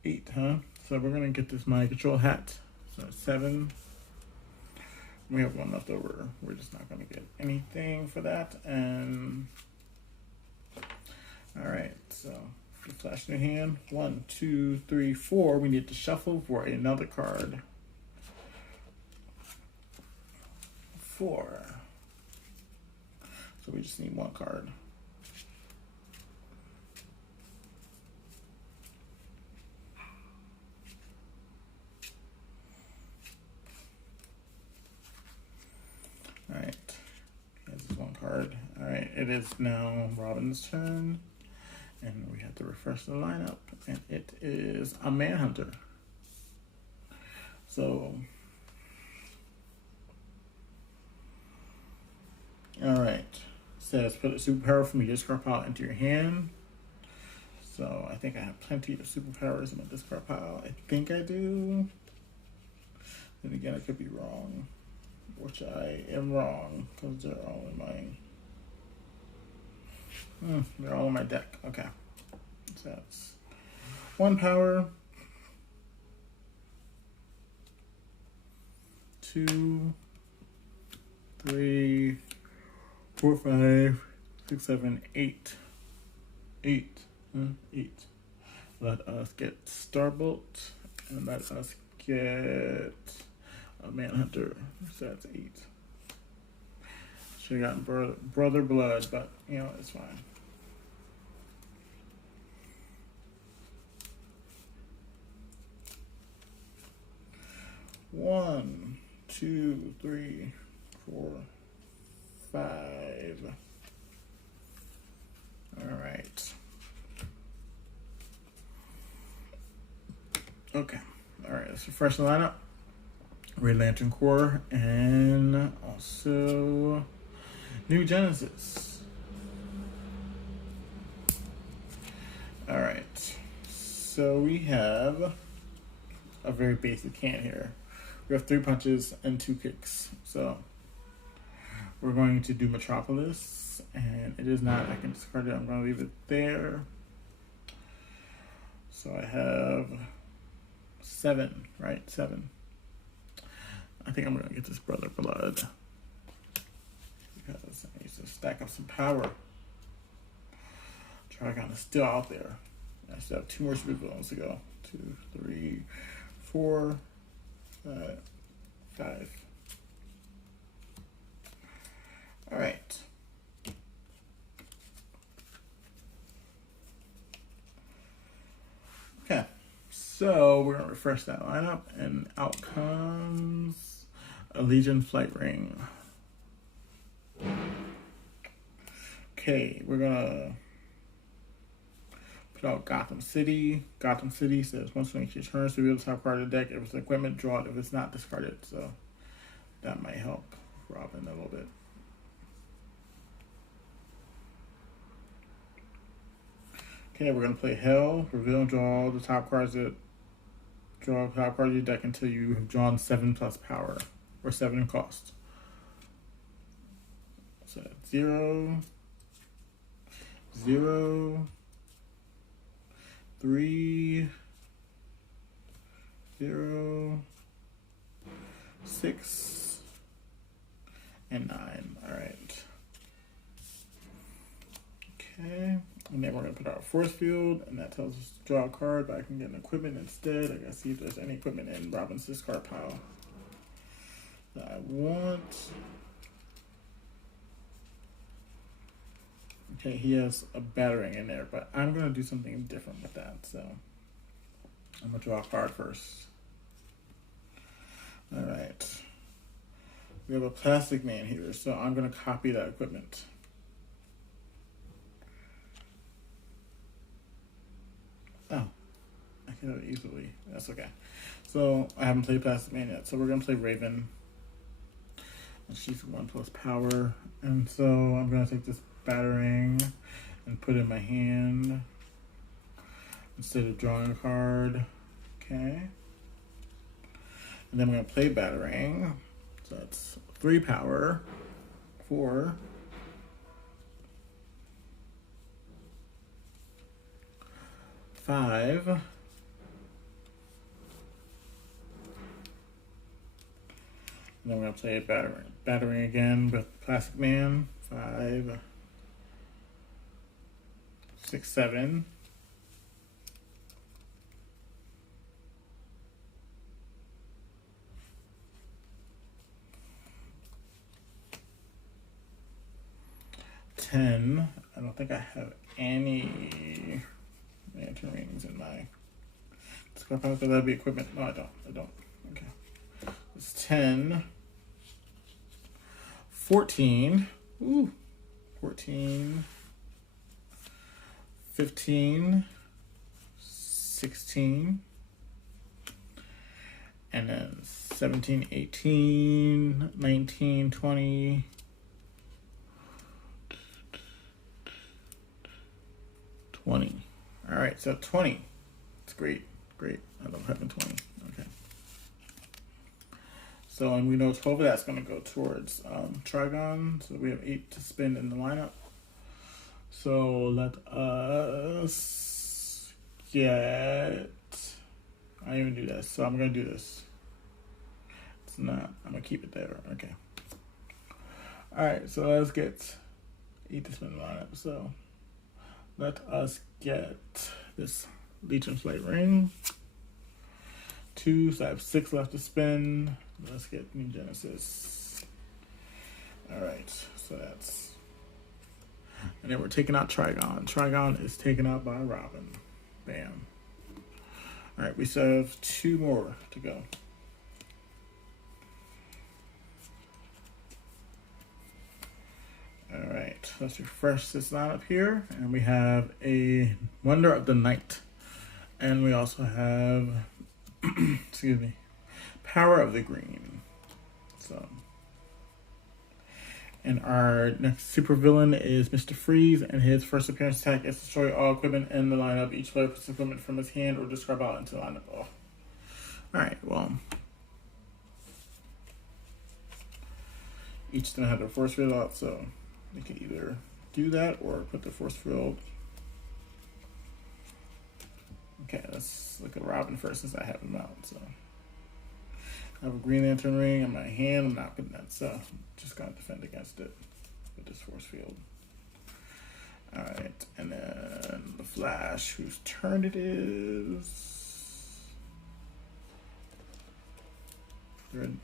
8, huh? So we're gonna get this Mind Control hat. So 7. We have 1 left over. We're just not gonna get anything for that. And all right, so the Flash in your hand. 1, 2, 3, 4. We need to shuffle for another card. 4. So we just need one card. All right, that's just one card. All right, it is now Robin's turn, and we have to refresh the lineup, and it is a Manhunter. So, all right, says put a superpower from your discard pile into your hand. So I think I have plenty of superpowers in my discard pile. I think I do. Then again, I could be wrong. Which I am wrong, because they're all in my... they're all in my deck. Okay. So that's one power. 2, 3, 4, 5, 6, 7, 8. 8. 8. Let us get Starbolt, and let us get a Manhunter. So that's 8. Should have gotten Brother Blood, but you know, it's fine. One, 2, 3, 4, 5. All right. Okay. All right. Let's refresh the lineup. Red Lantern Corps, and also New Genesis. All right, so we have a very basic hand here. We have 3 punches and 2 kicks. So we're going to do Metropolis, and it is not, I can discard it, I'm going to leave it there. So I have 7, right? 7. I think I'm going to get this Brother Blood because I need to stack up some power. Trigon is still out there. I still have 2 more super villains to go. 2, 3, 4, 5. All right. Okay. So we're going to refresh that lineup, and out comes a Legion Flight Ring. Okay, we're gonna put out Gotham City. Gotham City says once you make your turn, so reveal the top card of the deck. If it's equipment, draw it. If it's not, discard it. So that might help Robin a little bit. Okay, we're gonna play Hell. Reveal and draw the top cards that draw the top card of your deck until you have drawn 7+ power. Or 7 in cost. So 0, 0, 3, 0, 6, and 9. All right. Okay. And then we're going to put our force field, and that tells us to draw a card, but I can get an equipment instead. I got to see if there's any equipment in Robin's discard pile that I want. Okay, he has a battering in there, but I'm going to do something different with that. So I'm going to draw a card first. All right. We have a Plastic Man here, so I'm going to copy that equipment. Oh, I can do it easily. That's okay. So I haven't played Plastic Man yet, so we're going to play Raven. She's 1+ power, and so I'm gonna take this battering and put it in my hand instead of drawing a card. Okay, and then I'm gonna play battering, so that's 3 power, 4, 5, and then we're gonna play battering again with Plastic Man. 5, 6, 7. 10. I don't think I have any lantern rings in my discard pile because that'd be equipment. No, I don't. Okay. It's 10. 14. Ooh. 14. 15. 16. And then 17, 18, 19, 20. 20. All right, so 20. It's great. Great. I love having 20. Okay. So, and we know 12 of that's going to go towards Trigon. So we have 8 to spend in the lineup. So let us get... I didn't even do this, so I'm going to do this. It's not. I'm going to keep it there. Okay. All right, so let's get 8 to spend in the lineup. So let us get this Legion Flight Ring. 2, so I have 6 left to spend. Let's get New Genesis. Alright, so that's... And then we're taking out Trigon. Trigon is taken out by Robin. Bam. Alright, we still have 2 more to go. Alright, let's refresh this lineup here. And we have a Wonder of the Night. And we also have, excuse me, Power of the Green. So, and our next supervillain is Mr. Freeze, and his first appearance attack is destroy all equipment in the lineup. Each player puts equipment from his hand or discard out into the lineup. Oh. Alright, well. Each of them have their force field out, so they can either do that or put the force field. Okay, let's look at Robin first since I have him out. So I have a Green Lantern ring in my hand. I'm not putting that, so I'm just gonna defend against it with this force field. Alright, and then the Flash, whose turn it is.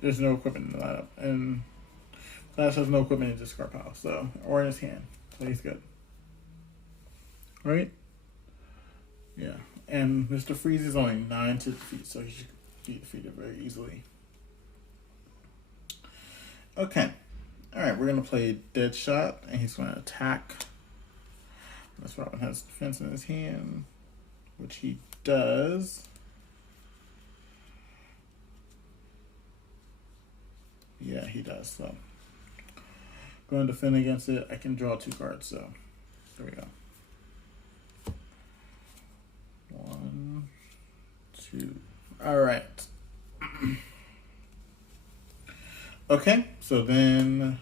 There's no equipment in the lineup, and Flash has no equipment in his discard pile, so, or in his hand, so he's good. Right? Yeah, and Mr. Freeze is only 9 to defeat, so he should be defeated very easily. Okay, alright, we're going to play Deadshot, and he's going to attack. Unless Robin has defense in his hand, which he does. Yeah, he does, so. Going to defend against it, I can draw 2 cards, so there we go. 1, 2. Alright. Okay, so then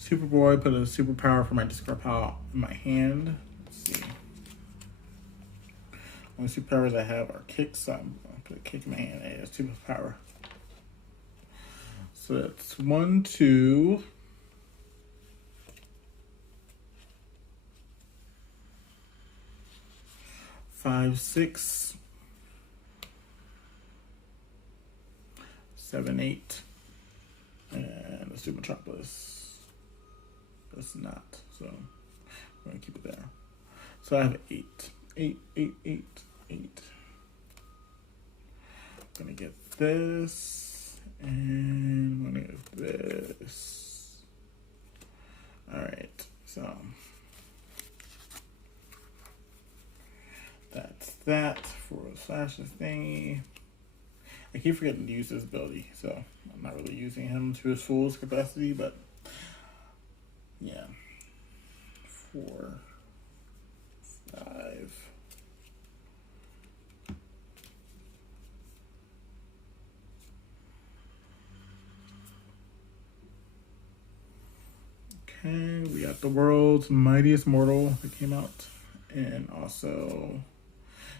Superboy put a superpower for my discard pile in my hand. Let's see. Only superpowers I have are kicks, so I'm going to put a kick in my hand. Hey, that's superpower. So that's 1, 2. 5, 6. 7, 8. And let's do Metropolis. That's not, so I'm going to keep it there. So I have 8. 8, 8, 8, 8. I'm going to get this. And I'm going to get this. Alright, so that's that for the Flash's thingy. I keep forgetting to use this ability, so I'm not really using him to his full capacity, but yeah. 4, 5. Okay, we got the World's Mightiest Mortal that came out, and also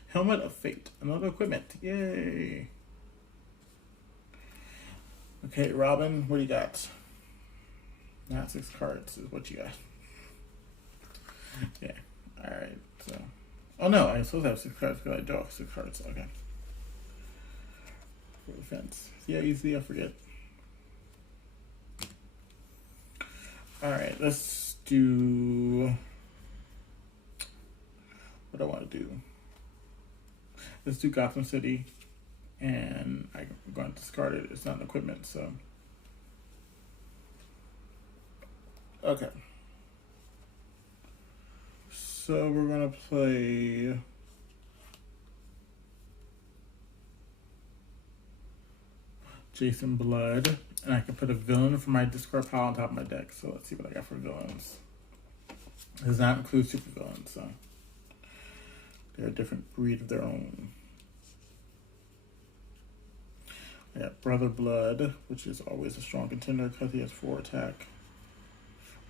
Helmet of Fate, another equipment. Yay! Okay, Robin, what do you got? Not 6 cards is what you got. Yeah, alright, so. Oh no, I'm supposed to have 6 cards because I draw 6 cards. Okay. For defense. Yeah, easy, I forget. Alright, let's do what I want to do. Let's do Gotham City, and I'm going to discard it. It's not an equipment, so okay. So we're gonna play Jason Blood, and I can put a villain for my discard pile on top of my deck. So let's see what I got for villains. It does not include supervillains, so they're a different breed of their own. I got Brother Blood, which is always a strong contender because he has 4 attack.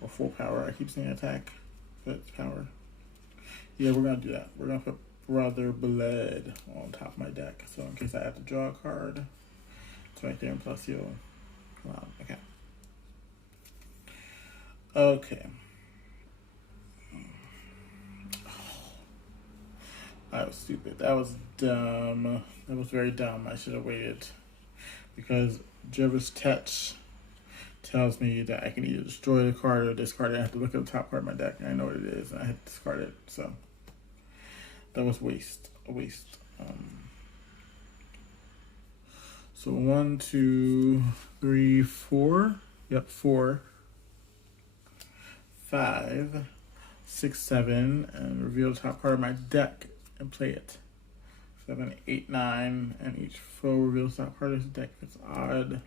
Or 4 power. I keep saying attack, but it's power. Yeah, we're going to do that. We're going to put Brother Blood on top of my deck. So in case I have to draw a card, it's right there, and plus he'll come out. Okay. Okay. That was stupid. That was dumb. That was very dumb. I should have waited. Because Jervis Tetch tells me that I can either destroy the card or discard it. I have to look at the top card of my deck, and I know what it is, and I had to discard it. So that was a waste. So 1, 2, 3, 4. Yep, 4, 5, 6, 7, and reveal the top card of my deck and play it. 7, 8, 9, and each foe reveals top card of his deck if it's odd.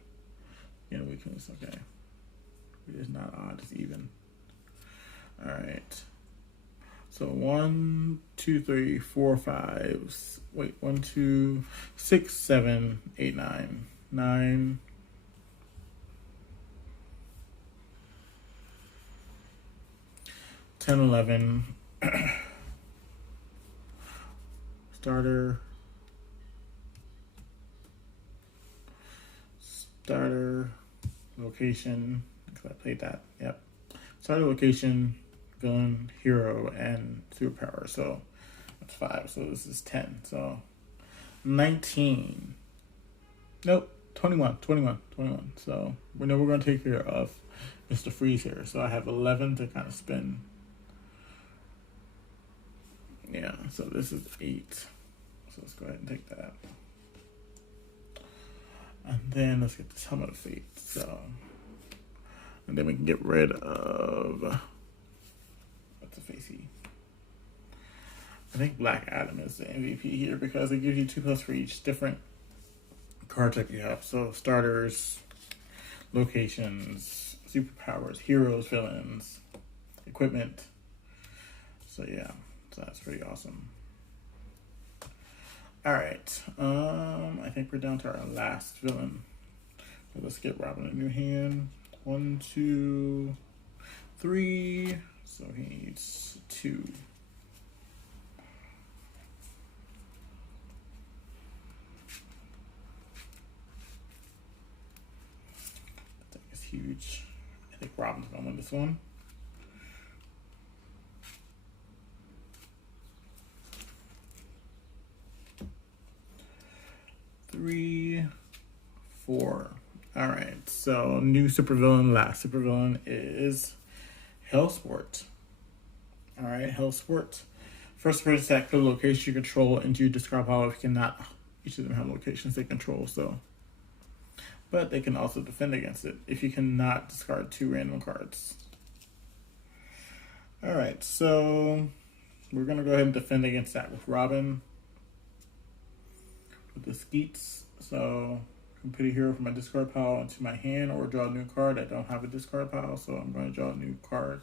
Yeah, weakness, okay. It is not odd, it's even. Alright. So 1, 2, 3, 4, 5. Wait, 1, 2, 6, 7, 8, 9. 9. 10, 11. Starter. Location, because I played that. Yep. Starter, location, villain, hero, and superpower. So that's 5. So this is 10. So 19. Nope. 21. So we know we're going to take care of Mr. Freeze here. So I have 11 to kind of spin. Yeah, so this is 8. So let's go ahead and take that. And then let's get this Helmet of Fate. So, and then we can get rid of, what's the facey? I think Black Adam is the MVP here because it gives you 2+ for each different card type you have. So starters, locations, superpowers, heroes, villains, equipment. So yeah, so that's pretty awesome. All right, I think we're down to our last villain. So let's get Robin a new hand. 1, 2, 3. So he needs 2. That is huge. I think Robin's gonna win this one. Three, 4. All right. So new supervillain. Last supervillain is Hellsport. All right, Hellsport. First person attack the location you control into your discard pile if you cannot. Each of them have locations they control. So, but they can also defend against it if you cannot discard 2 random cards. All right. So we're gonna go ahead and defend against that with Robin. With the Skeets, so I can put a hero from my discard pile into my hand or draw a new card. I don't have a discard pile, so I'm going to draw a new card.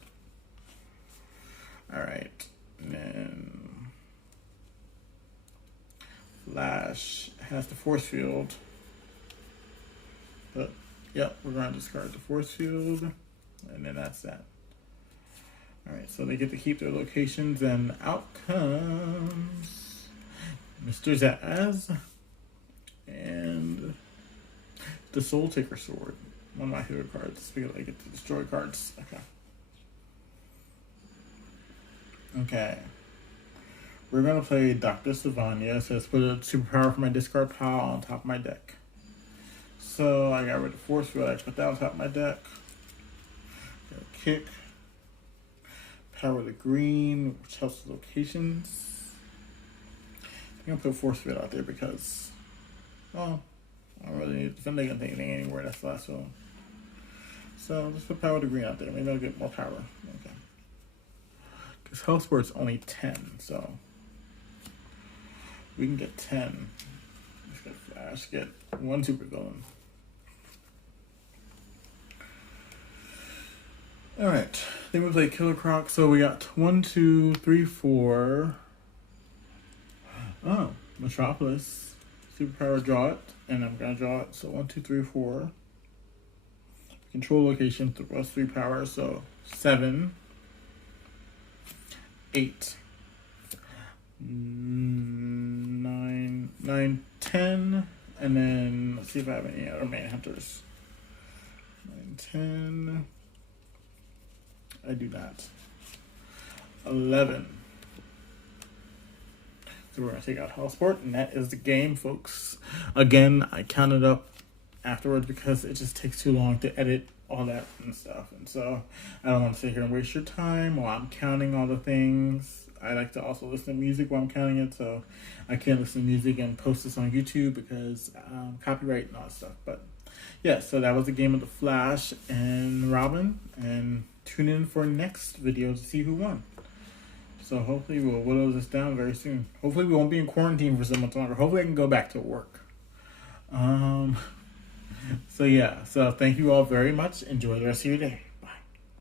Alright, and then Flash has the force field. But, yep, we're going to discard the force field, and then that's that. Alright, so they get to keep their locations, and out comes Mr. Zaz. And the Soul Taker Sword. One of my favorite cards. Because I get to destroy cards. Okay. We're going to play Dr. Sylvania. It says put a superpower from my discard pile on top of my deck. So I got rid of Force Field. I put that on top of my deck. Got a kick. Power the Green, which helps with locations. I'm going to put Force Field out there because, well, I don't really need to defend against anything anywhere. That's the last one. So let's put Power the Green out there. Maybe I'll get more power. Okay. Because Health Sport's only 10, so we can get 10. Let's get Flash, get one super villain. Alright, then we play Killer Croc. So we got 1, 2, 3, 4. Oh, Metropolis. Superpower, draw it. And I'm going to draw it. So 1, 2, 3, 4. Control location, plus 3 power. So 7, 8, 9, 10. And then let's see if I have any other main hunters. 9, 10. I do not. 11. So we're going to take out Health Sport, and that is the game, folks. Again, I counted up afterwards because it just takes too long to edit all that and stuff. And so I don't want to sit here and waste your time while I'm counting all the things. I like to also listen to music while I'm counting it, so I can't listen to music and post this on YouTube because copyright and all that stuff. But yeah, so that was the game of the Flash and Robin, and tune in for next video to see who won. So hopefully we'll whittle this down very soon. Hopefully we won't be in quarantine for so much longer. Hopefully I can go back to work. So yeah, so thank you all very much. Enjoy the rest of your day.